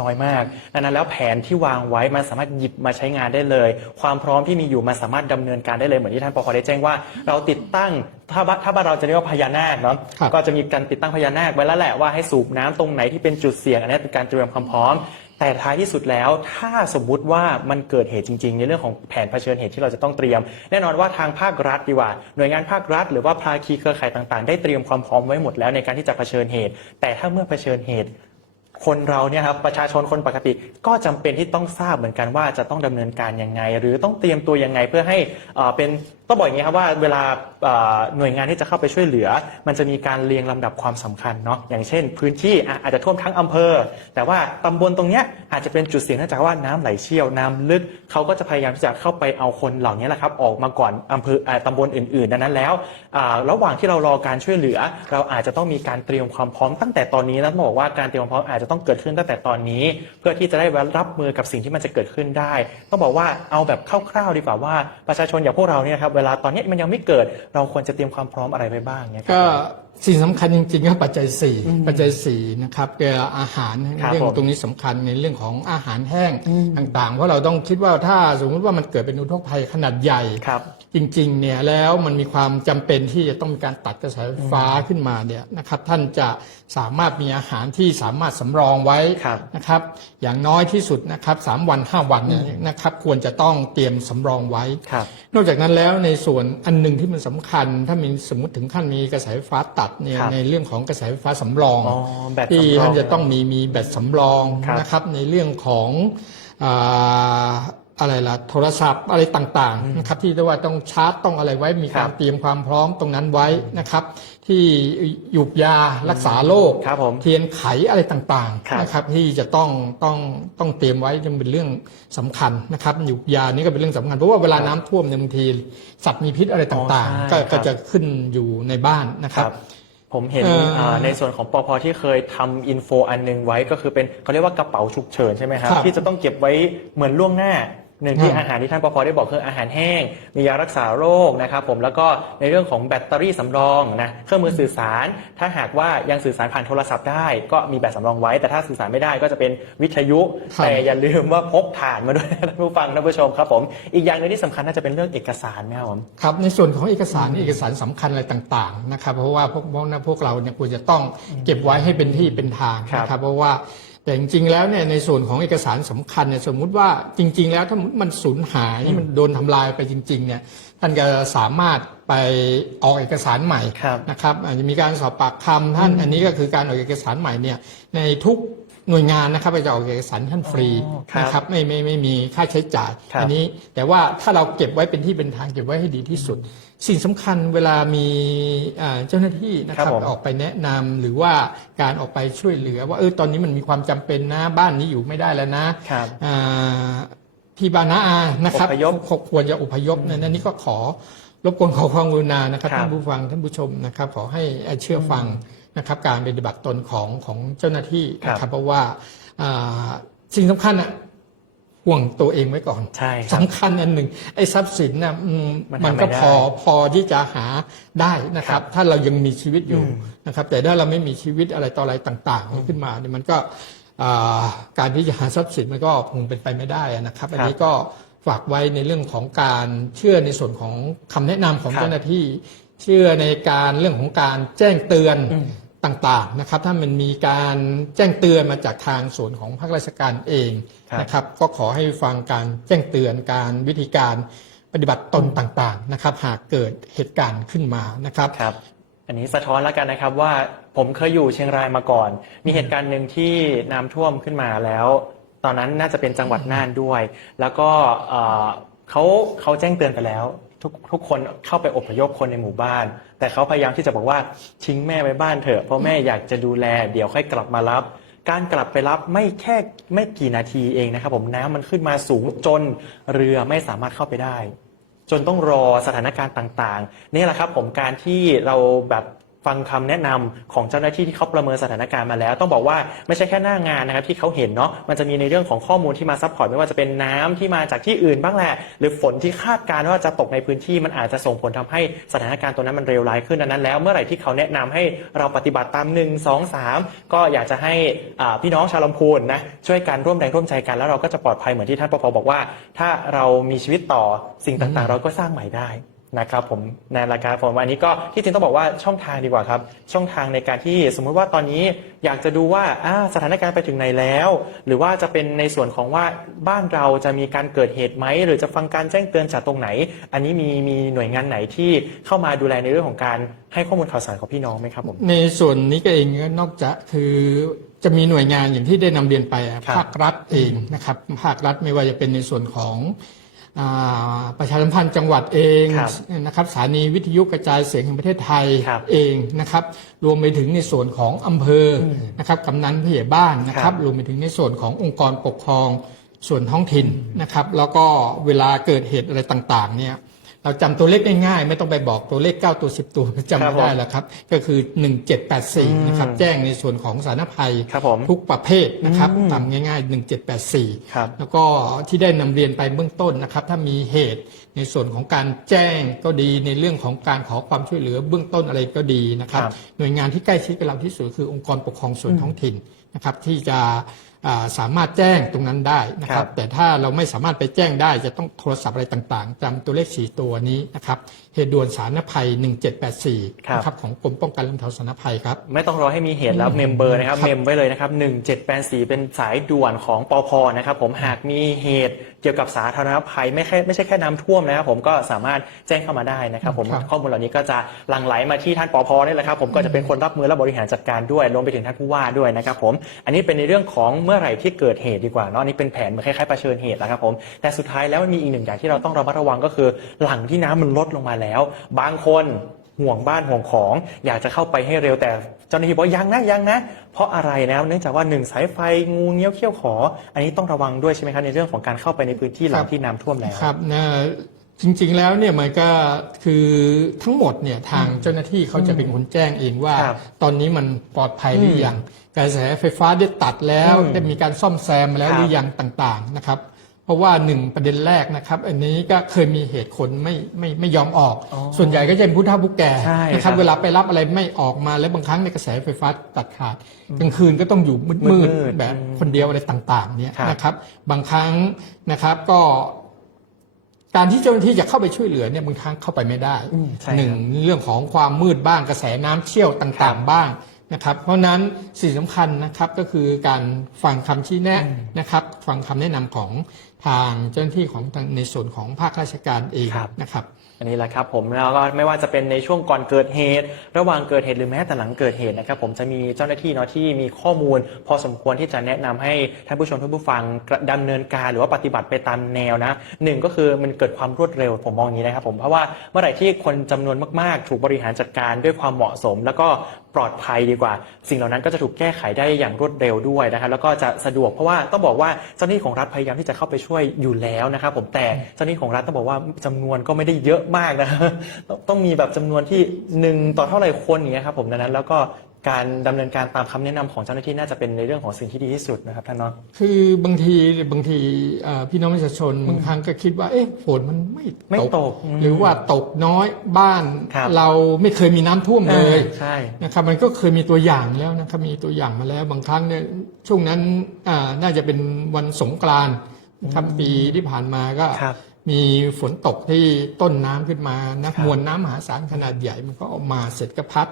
น้อยมากดังนั้นแล้วแผนที่วางไว้มันสามารถหยิบมาใช้งานได้เลยความพร้อมที่มีอยู่มันสามารถดำเนินการได้เลยเหมือนที่ท่านปภ.ได้แจ้งว่าเราติดตั้งถ้าบ้านเราจะเรียกว่าพญานาคเนาะก็จะมีการติดตั้งพญานาคไว้แล้วแหละว่าให้สูบน้ำตรงไหนที่เป็นจุดเสี่ยงอันนี้เป็นการเตรียมความพร้อมแต่ท้ายที่สุดแล้วถ้าสมมุติว่ามันเกิดเหตุจริงๆในเรื่องของแผนเผชิญเหตุที่เราจะต้องเตรียมแน่นอนว่าทางภาครัฐดีกว่าหน่วยงานภาครัฐหรือว่าภาคีเครือข่ายต่างๆได้เตรียมความพร้อมไว้หมดแล้วในการที่จะเผชิญเหตุแต่ถ้าเมื่อเผชิญเหตุคนเราเนี่ยครับประชาชนคนปกติก็จำเป็นที่ต้องทราบเหมือนกันว่าจะต้องดำเนินการยังไงหรือต้องเตรียมตัวยังไงเพื่อให้เป็นต้องบอกอย่างนี้ครับว่าเวลาหน่วยงานที่จะเข้าไปช่วยเหลือมันจะมีการเรียงลำดับความสำคัญเนาะอย่างเช่นพื้นที่อาจจะท่วมทั้งอำเภอแต่ว่าตำบลตรงเนี้ยอาจจะเป็นจุดเสี่ยงเนื่องจากว่าน้ำไหลเชี่ยวน้ำลึกเขาก็จะพยายามที่จะเข้าไปเอาคนเหล่านี้แหละครับออกมาก่อนอำเภอตำบลอื่นๆดังนั้นแล้วระหว่างที่เรารอการช่วยเหลือเราอาจจะต้องมีการเตรียมความพร้อมตั้งแต่ตอนนี้นะต้องบอกว่าการเตรียมความพร้อมอาจจะต้องเกิดขึ้นตั้งแต่ตอนนี้เพื่อที่จะได้รับมือกับสิ่งที่มันจะเกิดขึ้นได้ต้องบอกว่าเอาแบบคร่าวๆดีกว่าว่าประชาชนอย่างพวกเราเนี่ยครับเวลาตอนนี้มันยังไม่เกิดเราควรจะเตรียมความพร้อมอะไรไปบ้างเนี่ยก็สิ่งสำคัญจริงๆก็ปัจจัย4ปัจจัย4นะครับเกี่ยวกับอาหารเรื่องตรงนี้สำคัญในเรื่องของอาหารแห้งต่างๆเพราะเราต้องคิดว่าถ้าสมมติว่ามันเกิดเป็นอุทกภัยขนาดใหญ่จริงๆเนี่ยแล้วมันมีความจำเป็นที่จะต้องมีการตัดกระแสไฟฟ้าขึ้นมาเนี่ยนะครับท่านจะสามารถมีอาหารที่สามารถสำรองไว้นะครับอย่างน้อยที่สุดนะครับ3 วัน5 วันเนี่ยนะครับควรจะต้องเตรียมสำรองไว้นอกจากนั้นแล้วในส่วนอันหนึ่งที่มันสำคัญถ้ามีสมมติถึงขั้นมีกระแสไฟฟ้าตัดเนี่ยในเรื่องของกระแสไฟฟ้าสำรองที่ท่านจะต้องมีแบตสำรองนะครับในเรื่องของอะไรล่ะโทรศัพท์อะไรต่างๆนะครับที่เรียกว่าต้องชาร์จต้องอะไรไว้มีการเตรียมความพร้อมตรงนั้นไว้นะครับที่หยุกยารักษาโรคเทียนไขอะไรต่างๆนะครับที่จะต้องเตรียมไว้จึงเป็นเรื่องสำคัญนะครับหยุกยานี่ก็เป็นเรื่องสำคัญเพราะว่าเวลาน้ำท่วมเนี่ยบางทีสัตว์มีพิษอะไรต่างๆก็จะขึ้นอยู่ในบ้านนะครับผมเห็นในส่วนของปภ.ที่เคยทำอินโฟอันนึงไว้ก็คือเป็นเขาเรียกว่ากระเป๋าฉุกเฉินใช่ไหมครับที่จะต้องเก็บไว้เหมือนล่วงหน้าหนึ่งที่อาหารที่ท่านปภ.ได้บอกคืออาหารแห้งมียารักษาโรคนะครับผมแล้วก็ในเรื่องของแบตเตอรี่สำรองนะเครื่องมือสื่อสารถ้าหากว่ายังสื่อสารผ่านโทรศัพท์ได้ก็มีแบตสำรองไว้แต่ถ้าสื่อสารไม่ได้ก็จะเป็นวิทยุแต่อย่าลืมว่าพกถ่านมาด้วยท่านผู้ฟังท่านผู้ชมครับผมอีกอย่างนึงที่สำคัญน่าจะเป็นเรื่องเอกสารไหมครับผมครับในส่วนของเอกสารสำคัญอะไรต่างๆนะครับเพราะว่าพวกเราเนี่ยควรจะต้องเก็บไว้ให้เป็นที่เป็นทางนะครับเพราะว่าแต่จริงๆแล้วเนี่ยในส่วนของเอกสารสำคัญเนี่ยสมมุติว่าจริงๆแล้วถ้ามันสูญหายมันโดนทำลายไปจริงๆเนี่ยท่านจะสามารถไปออกเอกสารใหม่นะครับอาจจะมีการสอบปากคำท่านอันนี้ก็คือการออกเอกสารใหม่เนี่ยในทุก หน่วยงานนะครับจะออกเอกสารท่านฟรีนะครับไม่มีค่าใช้จ่ายอันนี้แต่ว่าถ้าเราเก็บไว้เป็นที่เป็นทางเก็บไว้ให้ดีที่สุดสิ่งสำคัญเวลามีเจ้าหน้าที่นะครับออกไปแนะนำหรือว่าการออกไปช่วยเหลือว่าตอนนี้มันมีความจำเป็นนะบ้านนี้อยู่ไม่ได้แล้วนะพี่บ้านนาอานะครับควรจะอพยพนั่นนี่ก็ขอรบกวนขอความกรุณานะครับท่านผู้ฟังท่านผู้ชมนะครับขอให้เชื่อฟังนะครับการปฏิบัติตนของเจ้าหน้าที่นะครับเพราะว่าสิ่งสำคัญห่วงตัวเองไว้ก่อนสำคัญอันหนึ่งไอ้ทรัพย์สินนะมันก็พอที่จะหาได้นะครับถ้าเรายังมีชีวิตอยู่นะครับแต่ถ้าเราไม่มีชีวิตอะไรต่ออะไรต่างๆขึ้นมาเนี่ยมันก็การที่จะหาทรัพย์สินมันก็คงเป็นไปไม่ได้นะครับอันนี้ก็ฝากไว้ในเรื่องของการเชื่อในส่วนของคำแนะนำของเจ้าหน้าที่เชื่อในการเรื่องของการแจ้งเตือนต่างๆนะครับถ้ามันมีการแจ้งเตือนมาจากทางส่วนของภาคราชการเองนะครับก็ขอให้ฟังการแจ้งเตือนการวิธีการปฏิบัติตนต่างๆนะครับหากเกิดเหตุการณ์ขึ้นมานะครับอันนี้สะท้อนแล้วกันนะครับว่าผมเคยอยู่เชียงรายมาก่อนมีเหตุการณ์หนึ่งที่น้ำท่วมขึ้นมาแล้วตอนนั้นน่าจะเป็นจังหวัดน่านด้วยแล้วก็เขาแจ้งเตือนไปแล้วทุกคนเข้าไปอพยพคนในหมู่บ้านแต่เขาพยายามที่จะบอกว่าทิ้งแม่ไว้บ้านเถอะเพราะแม่อยากจะดูแลเดี๋ยวค่อยกลับมารับการกลับไปรับไม่กี่นาทีเองนะครับผมน้ำมันขึ้นมาสูงจนเรือไม่สามารถเข้าไปได้จนต้องรอสถานการณ์ต่างๆนี่แหละครับผมการที่เราแบบฟังคำแนะนำของเจ้าหน้าที่ที่เขาประเมินสถานการณ์มาแล้วต้องบอกว่าไม่ใช่แค่หน้างานนะครับที่เขาเห็นเนาะมันจะมีในเรื่องของข้อมูลที่มาซัพพอร์ตไม่ว่าจะเป็นน้ำที่มาจากที่อื่นบ้างแหละหรือฝนที่คาดการณ์ว่าจะตกในพื้นที่มันอาจจะส่งผลทำให้สถานการณ์ตัวนั้นมันเร็วร้ายขึ้นดังนั้นแล้วเมื่อไหร่ที่เขาแนะนำให้เราปฏิบัติตาม1 2 3ก็อยากจะให้พี่น้องชาวลำพูนนะช่วยกันร่วมแรงร่วมใจกันแล้วเราก็จะปลอดภัยเหมือนที่ท่านปภ.บอกว่าถ้าเรามีชีวิตต่อสิ่งต่างๆเราก็สร้างใหม่ได้นะครับผมในรายการผมวันนี้ก็ที่จริงต้องบอกว่าช่องทางดีกว่าครับช่องทางในการที่สมมุติว่าตอนนี้อยากจะดูว่าสถานการณ์ไปถึงไหนแล้วหรือว่าจะเป็นในส่วนของว่าบ้านเราจะมีการเกิดเหตุไหมหรือจะฟังการแจ้งเตือนจากตรงไหนอันนี้มีหน่วยงานไหนที่เข้ามาดูแลในเรื่องของการให้ข้อมูลข่าวสารของพี่น้องไหมครับผมในส่วนนี้ก็เองนอกจากคือจะมีหน่วยงานอย่างที่ได้นำเรียนไปภาครัฐเองนะครับภาครัฐไม่ว่าจะเป็นในส่วนของประชาสัมพันธ์จังหวัดเองนะครับสถานีวิทยุกระจายเสียงแห่งประเทศไทยเองนะครับรวมไปถึงในส่วนของอำเภอนะครับกำนันผู้ใหญ่บ้านนะครับรวมไปถึงในส่วนขององค์กรปกครองส่วนท้องถิ่นนะครับแล้วก็เวลาเกิดเหตุอะไรต่างๆเนี่ยเราจำตัวเลขง่ายๆไม่ต้องไปบอกตัวเลข9ตัว10ตัวจำไม่ได้แล้วครับก็คือ1784นะครับแจ้งในส่วนของสาธารณภัยทุกประเภทนะครับทำง่ายๆ1784แล้วก็ที่ได้นำเรียนไปเบื้องต้นนะครับถ้ามีเหตุในส่วนของการแจ้งก็ดีในเรื่องของการขอความช่วยเหลือเบื้องต้นอะไรก็ดีนะครับหน่วยงานที่ใกล้ชิดกับเราที่สุดคือองค์กรปกครองส่วนท้องถิ่นนะครับที่จะสามารถแจ้งตรงนั้นได้นะครับแต่ถ้าเราไม่สามารถไปแจ้งได้จะต้องโทรศัพท์อะไรต่างๆจำตัวเลข4ตัวนี้นะครับเหตุด่วนสาธารณภัย1784นะครับของกรมป้องกันและบรรเทาสาธารณภัยครับไม่ต้องรอให้มีเหตุแล้วเมมเบอร์นะครับเมมไว้เลยนะครับ1784เป็นสายด่วนของปภ.นะครับผมหากมีเหตุเกี่ยวกับสาธารณภัยไม่ใช่แค่น้ำท่วมนะครับผมก็สามารถแจ้งเข้ามาได้นะครับผมข้อมูลเหล่านี้ก็จะหลั่งไหลมาที่ท่านปภ.นี่แหละครับผมก็จะเป็นคนรับมือและบริหารจัดการด้วยรวมไปถึงท่านผู้ว่าด้วยนะครับผมอันนี้เป็นในเรื่องของเมื่อไหร่ที่เกิดเหตุดีกว่าเนาะนี่เป็นแผนเหมือนคล้ายๆเผชิญเหตุแล้วครับผมแต่สุดท้ายแล้วมันมีอีกหนึ่งอย่างที่เราต้องระมัดระวังก็คือหลังที่น้ำมันลดลงมาแล้วบางคนห่วงบ้านห่วงของอยากจะเข้าไปให้เร็วแต่เจ้าหน้าที่บอกยังนะเพราะอะไรนะเนื่องจากว่า1สายไฟงูเงี้ยวเขี้ยวขออันนี้ต้องระวังด้วยใช่ไหมครับในเรื่องของการเข้าไปในพื้นที่หลังที่น้ำท่วมแล้วครับจริงๆแล้วเนี่ยมันก็คือทั้งหมดเนี่ยทางเจ้าหน้าที่เขาจะเป็นคนแจ้งเองว่าตอนนี้มันปลอดภัยหรือยังกระแสไฟฟ้าได้ตัดแล้วได้มีการซ่อมแซมแล้วหรือยังต่างๆนะครับเพราะว่าประเด็นแรกนะครับอันนี้ก็เคยมีเหตุคนไม่ยอมออกส่วนใหญ่ก็จะเป็นผู้เฒ่าผู้แก่นะครับเวลาไปรับอะไรไม่ออกมาแล้วบางครั้งในกระแสไฟฟ้าตัดขาดกลางคืนก็ต้องอยู่มืดๆแบบคนเดียวอะไรต่างๆเนี่ยนะครับบางครั้งนะครับก็การที่เจ้าหน้าที่จะเข้าไปช่วยเหลือเนี่ยบางครั้งเข้าไปไม่ได้หนึ่งเรื่องของความมืดบ้างกระแสน้ำเชี่ยวต่างๆบ้างนะครับเพราะนั้นสิ่งสำคัญนะครับก็คือการฟังคำชี้แนะนะครับฟังคำแนะนำของ ทางเจ้าหน้าที่ของในส่วนของภาคราชการเองนะครับอันนี้แหละครับผมแล้วก็ไม่ว่าจะเป็นในช่วงก่อนเกิดเหตุระหว่างเกิดเหตุหรือแม้แต่หลังเกิดเหตุนะครับผมจะมีเจ้าหน้าที่เนาะที่มีข้อมูลพอสมควรที่จะแนะนำให้ท่านผู้ชมท่านผู้ฟังดำเนินการหรือว่าปฏิบัติไปตามแนวนะหนึ่งก็คือมันเกิดความรวดเร็วผมมองอย่างนี้นะครับผมเพราะว่าเมื่อไหร่ที่คนจำนวนมากๆถูกบริหารจัดการด้วยความเหมาะสมแล้วก็ปลอดภัยดีกว่าสิ่งเหล่านั้นก็จะถูกแก้ไขได้อย่างรวดเร็วด้วยนะครับแล้วก็จะสะดวกเพราะว่าต้องบอกว่าเจ้าหน้าที่ของรัฐพยายามที่จะเข้าไปช่วยอยู่แล้วนะครับผมแต่เจ้าหน้าที่ของรัฐต้องบอกว่าจำนวนก็ไม่ได้เยอะมากนะต้องมีแบบจำนวนที่1ต่อเท่าไหร่คนอย่างเงี้ยครับผมดังนั้นแล้วก็การดำเนินการตามคำแนะนำของเจ้าหน้าที่น่าจะเป็นในเรื่องของสิ่งที่ดีที่สุดนะครับท่านเนาะคือบางทีพี่น้องประชาชนบางครั้งก็คิดว่าฝนมันไม่ตกหรือว่าตกน้อยบ้านเราไม่เคยมีน้ำท่วมเลยนะครับมันก็เคยมีตัวอย่างแล้วนะครับมีตัวอย่างมาแล้วบางครั้งเนี่ยช่วงนั้นน่าจะเป็นวันสงกรานต์นะครับปีที่ผ่านมาก็มีฝนตกที่ต้นน้ำขึ้นมานะมวลน้ำมหาศาลขนาดใหญ่มันก็ออกมาเสร็จก็พัด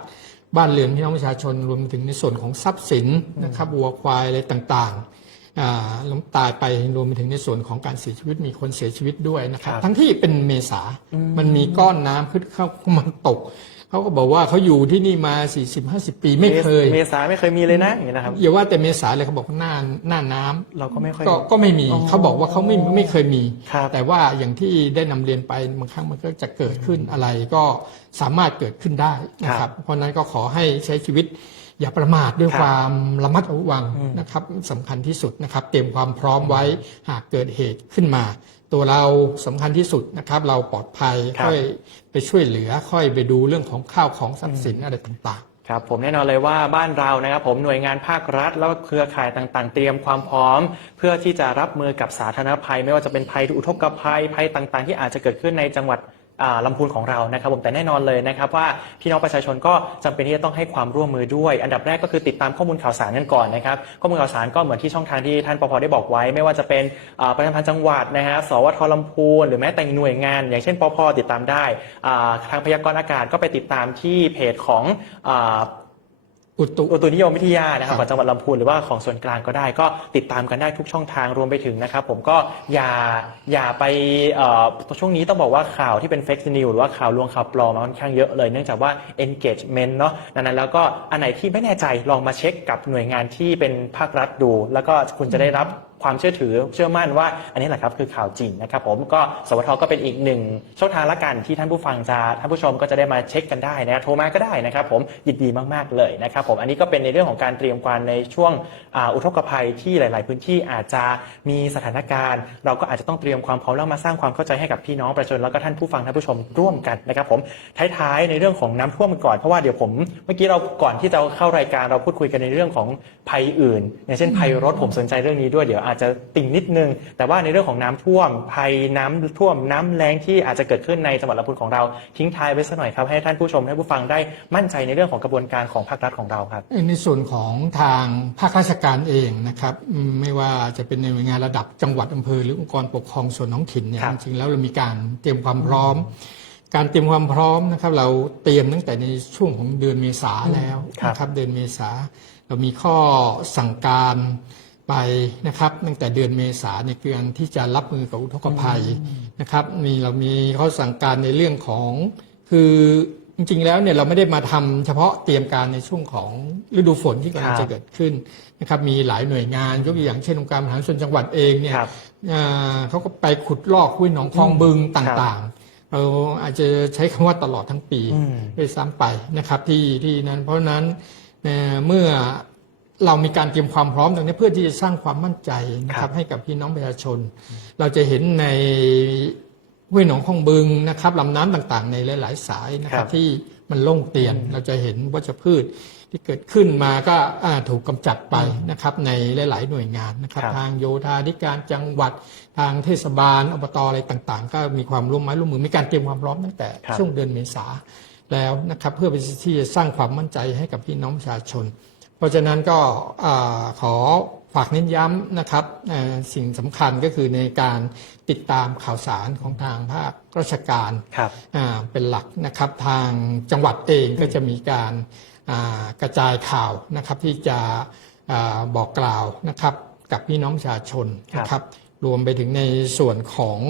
บ้านเรือนพี่น้องประชาชนรวมถึงในส่วนของทรัพย์สินนะครับวัวควายอะไรต่างๆล้มตายไปรวมไปถึงในส่วนของการเสียชีวิตมีคนเสียชีวิตด้วยนะครับทั้งที่เป็นเมษามันมีก้อนน้ำขึ้นเข้ามาตกเขาก็บอกว่าเขาอยู่ที่นี่มา 40-50 ปีไม่เคยเมษาไม่เคยมีเลยนะอย่างนี้นะครับอย่าว่าแต่เมษาเลยเขาบอกหน้าน้ำเราก็ไม่ค่อยก็ไม่มีเขาบอกว่าเขาไม่เคยมีแต่ว่าอย่างที่ได้นำเรียนไปบางครั้งมันก็จะเกิดขึ้นอะไรก็สามารถเกิดขึ้นได้นะครับเพราะนั้นก็ขอให้ใช้ชีวิตอย่าประมาทด้วยความระมัดระวังนะครับสำคัญที่สุดนะครับเตรียมความพร้อมไว้หากเกิดเหตุขึ้นมาตัวเราสำคัญที่สุดนะครับเราปลอดภัยค่อยไปช่วยเหลือค่อยไปดูเรื่องของข้าวของทรัพย์สินอะไรต่างๆครับผมแน่นอนเลยว่าบ้านเรานะครับผมหน่วยงานภาครัฐแล้วก็เครือข่ายต่างๆเตรียมความพร้อมเพื่อที่จะรับมือกับสาธารณภัยไม่ว่าจะเป็นภัยอุทกภัยต่างๆที่อาจจะเกิดขึ้นในจังหวัดลำพูนของเรานะครับผมแต่แน่นอนเลยนะครับว่าพี่น้องประชาชนก็จำเป็นที่จะต้องให้ความร่วมมือด้วยอันดับแรกก็คือติดตามข้อมูลข่าวสารกันก่อนนะครับข้อมูลข่าวสารก็เหมือนที่ช่องทางที่ท่านปภ.ได้บอกไว้ไม่ว่าจะเป็นประชาสัมพันธ์จังหวัดนะฮะสวท.ลำพูนหรือแม้แต่หน่วยงานอย่างเช่นปภ.ติดตามได้ทางพยากรณ์อากาศก็ไปติดตามที่เพจของอุตุนิยมวิทยานะครับของจังหวัดลำพูนหรือว่าของส่วนกลางก็ได้ก็ติดตามกันได้ทุกช่องทางรวมไปถึงนะครับผมก็อย่าไปช่วงนี้ต้องบอกว่าข่าวที่เป็น fake news หรือว่าข่าวลวงข่าวปลอมมาค่อนข้างเยอะเลยเนื่องจากว่า engagement เนาะดังนั้นแล้วก็อันไหนที่ไม่แน่ใจลองมาเช็คกับหน่วยงานที่เป็นภาครัฐดูแล้วก็คุณจะได้รับความเชื่อมั่นว่าอันนี้แหละครับคือข่าวจริงนะครับผมก็สวท.ก็เป็นอีกหนึ่งช่องทางละกันที่ท่านผู้ชมก็จะได้มาเช็คกันได้นะโทรมาก็ได้นะครับผมยินดีมากๆเลยนะครับผมอันนี้ก็เป็นในเรื่องของการเตรียมการในช่วงอุทกภัยที่หลายๆพื้นที่อาจจะมีสถานการณ์เราก็อาจจะต้องเตรียมความพร้อมแล้วมาสร้างความเข้าใจให้กับพี่น้องประชาชนแล้วก็ท่านผู้ฟังท่านผู้ชมร่วมกันนะครับผมท้ายๆในเรื่องของน้ำท่วมก่อนเพราะว่าเดี๋ยวผมเมื่อกี้เราก่อนที่จะเข้ารายการเราพูดคุยกันในเรื่องของภัยอื่นอย่างเช่นภัยรถผมสนใจเรื่องนี้ด้วยเดี๋ยวอาจจะติ่งนิดนึงแต่ว่าในเรื่องของน้ำท่วมภัยน้ำท่วมน้ำแล้งที่อาจจะเกิดขึ้นในจังหวัดลำพูนของเราทิ้งท้ายไว้สักหน่อยครับให้ท่านผู้ชมให้ผู้ฟังได้มั่นใจในเรื่องของกระบวนการของภาครัฐของเราครับในส่วนของทางภาคราชการเองนะครับไม่ว่าจะเป็นในหน่วยงานระดับจังหวัดอำเภอหรือองค์กรปกครองส่วนท้องถิ่นเนี่ยจริงๆแล้วเรามีการเตรียมความพร้อมการเตรียมความพร้อมนะครับเราเตรียมตั้งแต่ในช่วงของเดือนเมษาแล้วนะครับเดือนเมษาเรามีข้อสั่งการไปนะครับตั้งแต่เดือนเมษาในการที่จะรับมือกับอุทกภัยนะครับเรามีข้อสั่งการในเรื่องของคือจริงๆแล้วเนี่ยเราไม่ได้มาทำเฉพาะเตรียมการในช่วงของฤดูฝนที่กำลังจะเกิดขึ้นนะครับมีหลายหน่วยงานยกตัวอย่างเช่นองค์การบริหารส่วนจังหวัดเองเนี่ยเขาก็ไปขุดลอกห้วยหนองคลองบึงต่างๆเราอาจจะใช้คำว่าตลอดทั้งปีด้วยซ้ำไปนะครับที่นั้นเพราะนั้นเมื่อเรามีการเตรียมความพร้อมตรงนี้เพื่อที่จะสร้างความมั่นใจนะครับให้กับพี่น้องประชาชนเราจะเห็นในห้วยหนองคลองบึงนะครับลำน้ำต่างๆในหลายๆสายนะครับที่มันโล่งเตียนเราจะเห็นวัชพืชที่เกิดขึ้นมาก็ถูกกำจัดไปนะครับในหลายๆหน่วยงานนะครับทางโยธาธิการจังหวัดทางเทศบาลอบตอะไรต่างๆก็มีความร่วมไม้ร่วมมือมีการเตรียมความพร้อมตั้งแต่ช่วงเดือนเมษาแล้วนะครับเพื่อที่จะสร้างความมั่นใจให้กับพี่น้องประชาชนเพราะฉะนั้นก็ขอฝากเน้นย้ำนะครับสิ่งสำคัญก็คือในการติดตามข่าวสารของทางภาคราชการเป็นหลักนะครับทางจังหวัดเองก็จะมีการกระจายข่าวนะครับที่จะบอกกล่าวนะครับกับพี่น้องประชาชนนะครับ รวมไปถึงในส่วนของ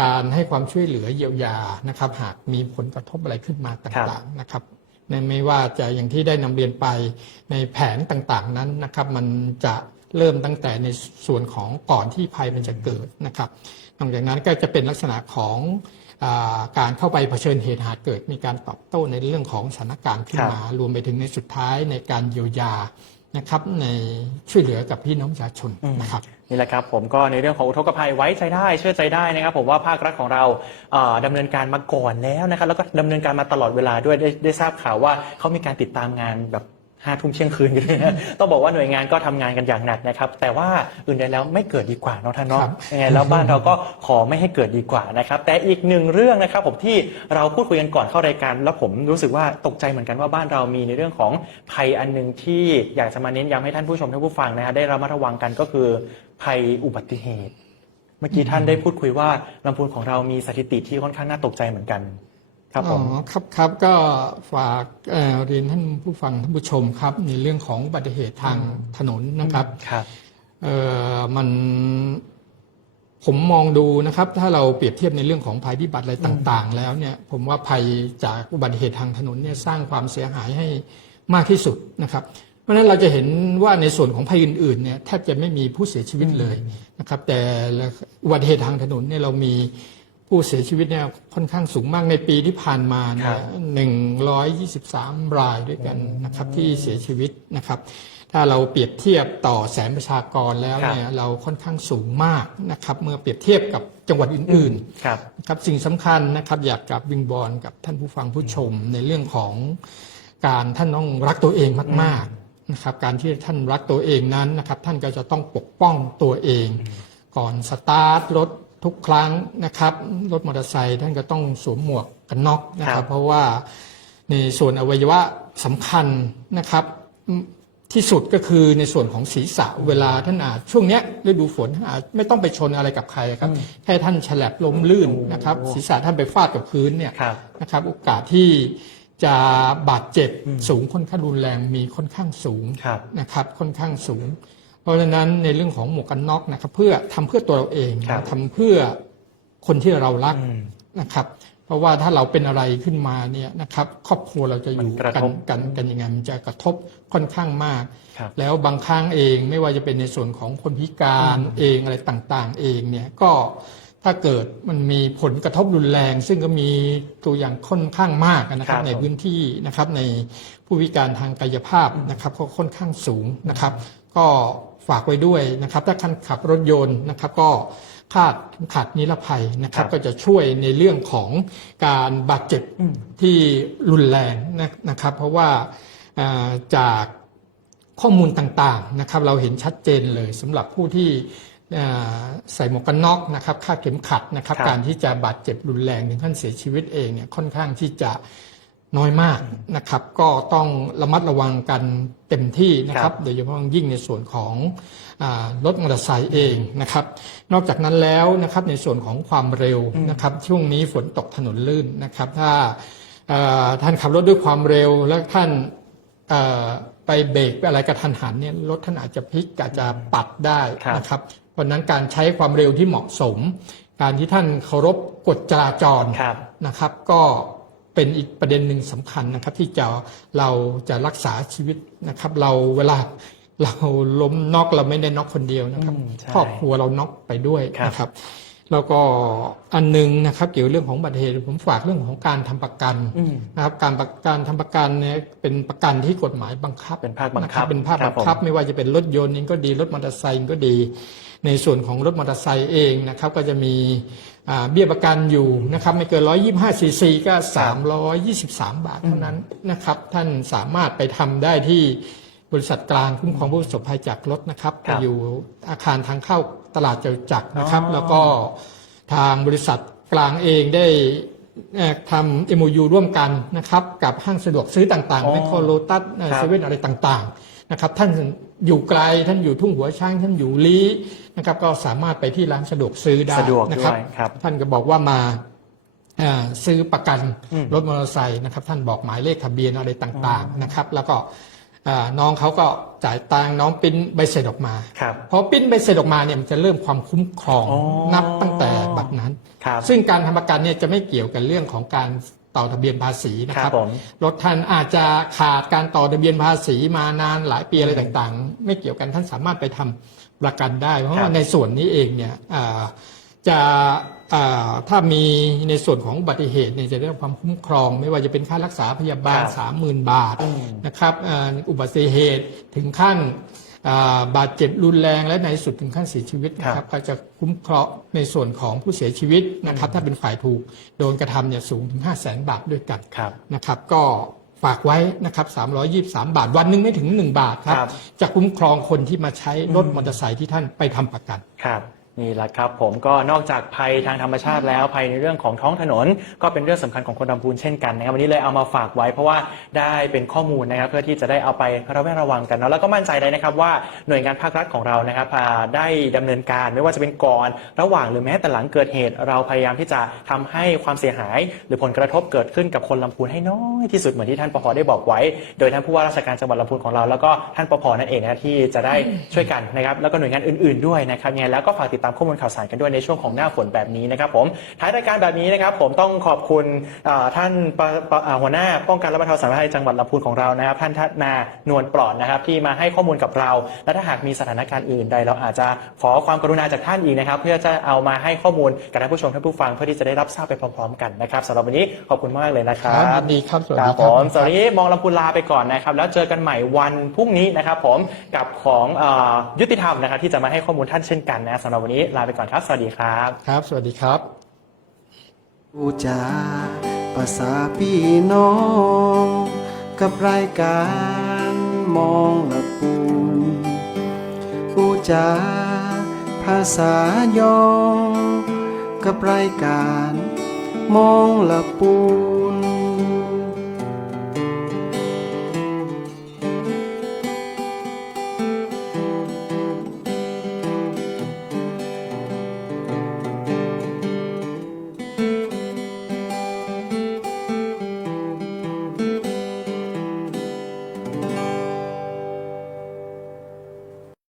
การให้ความช่วยเหลือเยียวยานะครับหากมีผลกระทบอะไรขึ้นมาต่างๆนะครับไม่ว่าจะอย่างที่ได้นำเรียนไปในแผนต่างๆนั้นนะครับมันจะเริ่มตั้งแต่ในส่วนของก่อนที่ภัยมันจะเกิดนะครับหลังจากนั้นก็จะเป็นลักษณะของการเข้าไปเผชิญเหตุหากเกิดมีการตอบโต้ในเรื่องของสถานการณ์ขึ้นมารวมไปถึงในสุดท้ายในการเยียวยานะครับในช่วยเหลือกับพี่น้องประชาชนนะครับนี่แหละครับผมก็ในเรื่องของอุทกภัยไว้ใจได้เชื่อใจได้นะครับผมว่าภาครัฐของเราดำเนินการมาก่อนแล้วนะครับแล้วก็ดำเนินการมาตลอดเวลาด้วยได้ทราบข่าวว่าเขามีการติดตามงานแบบ5 ทุ่มเที่ยงคืนกันเลยนะต้องบอกว่าหน่วยงานก็ทำงานกันอย่างหนักนะครับแต่ว่าอื่นใดแล้วไม่เกิดดีกว่าเนาะท่านเนาะยังไงแล้วบ้านเราก็ขอไม่ให้เกิดดีกว่านะครับแต่อีกหนึ่งเรื่องนะครับผมที่เราพูดคุยกันก่อนเข้ารายการแล้วผมรู้สึกว่าตกใจเหมือนกันว่าบ้านเรามีในเรื่องของภัยอันนึงที่อยากจะมาเน้นย้ำให้ท่านผู้ชมท่านผู้ฟังนะฮะได้ระมัดระวังกันก็คือภัยอุบัติเหตุเมื่อกี้ท่านได้พูดคุยว่าลำพูนของเรามีสถิติที่ค่อนข้างน่าตกใจเหมือนกันครับผมครับก็ฝากเรียนท่านผู้ฟังท่านผู้ชมครับในเรื่องของอุบัติเหตุทางถนนนะครับมันผมมองดูนะครับถ้าเราเปรียบเทียบในเรื่องของภัยพิบัติอะไรต่างๆแล้วเนี่ยผมว่าภัยจากอุบัติเหตุทางถนนเนี่ยสร้างความเสียหายให้มากที่สุดนะครับเพราะฉะนั้นเราจะเห็นว่าในส่วนของภัยอื่นๆเนี่ยแทบจะไม่มีผู้เสียชีวิตเลยนะครับแต่อุบัติเหตุทางถนนเนี่ยเรามีผู้เสียชีวิตเนี่ยค่อนข้างสูงมากในปีที่ผ่านมาเนี่ย123 รายด้วยกันนะครับที่เสียชีวิตนะครับถ้าเราเปรียบเทียบต่อแสนประชากรแล้วเนี่ยเราค่อนข้างสูงมากนะครับเมื่อเปรียบเทียบกับจังหวัดอื่นๆครับสิ่งสำคัญนะครับอยากกลับวิงบอลกับท่านผู้ฟังผู้ชมในเรื่องของการท่านต้องรักตัวเองมากๆนะครับการที่ท่านรักตัวเองนั้นนะครับท่านก็จะต้องปกป้องตัวเองก่อนสตาร์ทรถทุกครั้งนะครับรถมอเตอร์ไซค์ท่านก็ต้องสวมหมวกกันน็อกนะครับเพราะว่าในส่วนอวัยวะสำคัญนะครับที่สุดก็คือในส่วนของศีรษะเวลาท่านช่วงนี้ฤดูฝนอาจไม่ต้องไปชนอะไรกับใครครับแค่ท่านฉลับล้มลื่นนะครับศีรษะท่านไปฟาดกับพื้นเนี่ยนะครับโอกาสที่จะบาดเจ็บสูงค่อนข้างรุนแรงมีค่อนข้างสูงนะครับค่อนข้างสูงเพราะฉะนั้นในเรื่องของหมวกกันน็อกนะครับเพื่อทำเพื่อตัวเราเองทำเพื่อคนที่เรารักนะครับเพราะว่าถ้าเราเป็นอะไรขึ้นมาเนี่ยนะครับครอบครัวเราจะอยู่กันยังไงมันจะกระทบค่อนข้างมากแล้วบางครั้งเองไม่ว่าจะเป็นในส่วนของคนพิการเองอะไรต่างๆเองเนี่ยก็ถ้าเกิดมันมีผลกระทบรุนแรงซึ่งก็มีตัวอย่างค่อนข้างมากนะครับในพื้นที่นะครับในผู้พิการทางกายภาพนะครับก็ค่อนข้างสูงนะครับก็ฝากไว้ด้วยนะครับถ้าท่านขับรถยนต์นะครับก็คาดขัดนิรภัยนะครับก็จะช่วยในเรื่องของการบาดเจ็บที่รุนแรงนะครับเพราะว่าจากข้อมูลต่างๆนะครับเราเห็นชัดเจนเลยสำหรับผู้ที่ใส่หมวกกันน็อกนะครับคาดเข็มขัดนะครับการที่จะบาดเจ็บรุนแรงถึงขั้นเสียชีวิตเองเนี่ยค่อนข้างที่จะน้อยมากนะครับก็ต้องระมัดระวังกันเต็มที่นะครับโดยเฉพาะยิ่งในส่วนของรถมอเตอร์ไซค์เองนะครับนอกจากนั้นแล้วนะครับในส่วนของความเร็วนะครับช่วงนี้ฝนตกถนนลื่นนะครับถ้าท่านขับรถด้วยความเร็วแล้วท่านไปเบรกอะไรกระทันหันเนี่ยรถท่านอาจจะพลิกอาจจะปัดได้นะครับเพราะนั้นการใช้ความเร็วที่เหมาะสมการที่ท่านเคารพกฎจราจรนะครับก็เป็นอีกประเด็นหนึ่งสำคัญนะครับที่เราจะรักษาชีวิตนะครับเวลาเราล้มน็อกเราไม่ได้น็อกคนเดียวนะครับครอบครัวเราน็อกไปด้วยนะครับแล้วก็อันนึงนะครับเกี่ยวเรื่องของอุบัติเหตุผมฝากเรื่องของการทำประกันนะครับการทำประกันเนี่ยเป็นประกันที่กฎหมายบังคับเป็นภาคบังคับเป็นภาคบังคับไม่ว่าจะเป็นรถยนต์ก็ดีรถมอเตอร์ไซค์ก็ดีในส่วนของรถมอเตอร์ไซค์เองนะครับก็จะมีเบี้ยประกันอยู่นะครับไม่เกิน125 ซีซีก็323 บาทเท่านั้นนะครับท่านสามารถไปทำได้ที่บริษัทกลางคุ้มครองผู้ประสบภัยจากรถนะครับอยู่อาคารทางเข้าตลาดจตุจักรนะครับแล้วก็ทางบริษัทกลางเองได้ทำ MOU ร่วมกันนะครับกับห้างสะดวกซื้อต่างๆแมคโครโลตัสเซเว่นอะไรต่างๆนะครับท่านอยู่ไกลท่านอยู่ทุ่งหัวช้างท่านอยู่ลี้นะครับก็สามารถไปที่ร้านสะดวกซื้อได้นะครับท่านก็บอกว่ามาซื้อประกันรถมอเตอร์ไซค์นะครับท่านบอกหมายเลขทะเบียนอะไรต่างๆนะครับแล้วก็ น้องเขาก็จ่ายตังค์น้องปริ้นใบเสร็จออกมาพอปริ้นใบเสร็จออกมาเนี่ยมันจะเริ่มความคุ้มครองนับตั้งแต่บัดนั้นซึ่งการทำประกันเนี่ยจะไม่เกี่ยวกับเรื่องของการต่อทะเบียนภาษีนะครับรถท่านอาจจะขาดการต่อทะเบียนภาษีมานานหลายปีอะไรต่างๆไม่เกี่ยวกันท่านสามารถไปทำประกันได้เพราะว่าในส่วนนี้เองเนี่ยจะถ้ามีในส่วนของอุบัติเหตุเนี่ยจะได้รับความคุ้มครองไม่ว่าจะเป็นค่ารักษาพยาบาล 30,000 บาทนะครับอุบัติเหตุถึงขั้นบาดเจ็บรุนแรงและในสุดถึงขั้นเสียชีวิตนะครับก็จะคุ้มครองในส่วนของผู้เสียชีวิตนะครับถ้าเป็นฝ่ายถูกโดนกระทำเนี่ยสูงถึง 500,000 บาทด้วยกันนะครับก็ฝากไว้นะครับ323 บาทวันหนึ่งไม่ถึง1 บาทครับจะคุ้มครองคนที่มาใช้รถมอเตอร์ไซค์ที่ท่านไปทำประกันนี่แหละครับผมก็นอกจากภัยทางธรรมชาติแล้วภัยในเรื่องของท้องถนนก็เป็นเรื่องสำคัญของคนลำพูนเช่นกันนะครับวันนี้เลยเอามาฝากไว้เพราะว่าได้เป็นข้อมูลนะครับเพื่อที่จะได้เอาไประแวดระวังกันเนาะแล้วก็มั่นใจได้นะครับว่าหน่วยงานภาครัฐของเรานะครับได้ดำเนินการไม่ว่าจะเป็นก่อนระหว่างหรือแม้แต่หลังเกิดเหตุเราพยายามที่จะทำให้ความเสียหายหรือผลกระทบเกิดขึ้นกับคนลำพูนให้น้อยที่สุดเหมือนที่ท่านปภ.ได้บอกไว้โดยท่านผู้ว่าราชการจังหวัดลำพูนของเราแล้วก็ท่านปภ.นั่นเองนะที่จะได้ช่วยกันนะครับแล้วก็หน่วยงานอื่นๆด้วยนะครับยังไงแล้วก็ฝากติดตามข้อมูลข่าวสารกันด้วยในช่วงของหน้าฝนแบบนี้นะครับผมท้ายรายการแบบนี้นะครับผมต้องขอบคุณท่านหัวหน้าป้องกันและบรรเทาสาธารณภัยจังหวัดลำพูนของเรานะครับท่านทัศนานวลปลอดนะครับที่มาให้ข้อมูลกับเราและถ้าหากมีสถานการณ์อื่นใดเราอาจจะขอความกรุณาจากท่านอีกนะครับเพื่อจะเอามาให้ข้อมูลกับท่านผู้ชมท่านผู้ฟังเพื่อที่จะได้รับทราบไปพร้อมๆกันนะครับสำหรับวันนี้ขอบคุณมากเลยนะครับดีครับสวัสดีครับผมสวัสดีมองลำพูนลาไปก่อนนะครับแล้วเจอกันใหม่วันพรุ่งนี้นะครับผมกับของยุติธรรมนะครับที่จะมาให้ข้อมูลท่านเช่นกันนะสำหรับวันนี้ลาไปก่อนครับสวัสดีครับครับสวัสดีครับผู้จาภาษาพี่น้องกับรายการมองละปูนผู้จาภาษายองกับรายการมองละปูน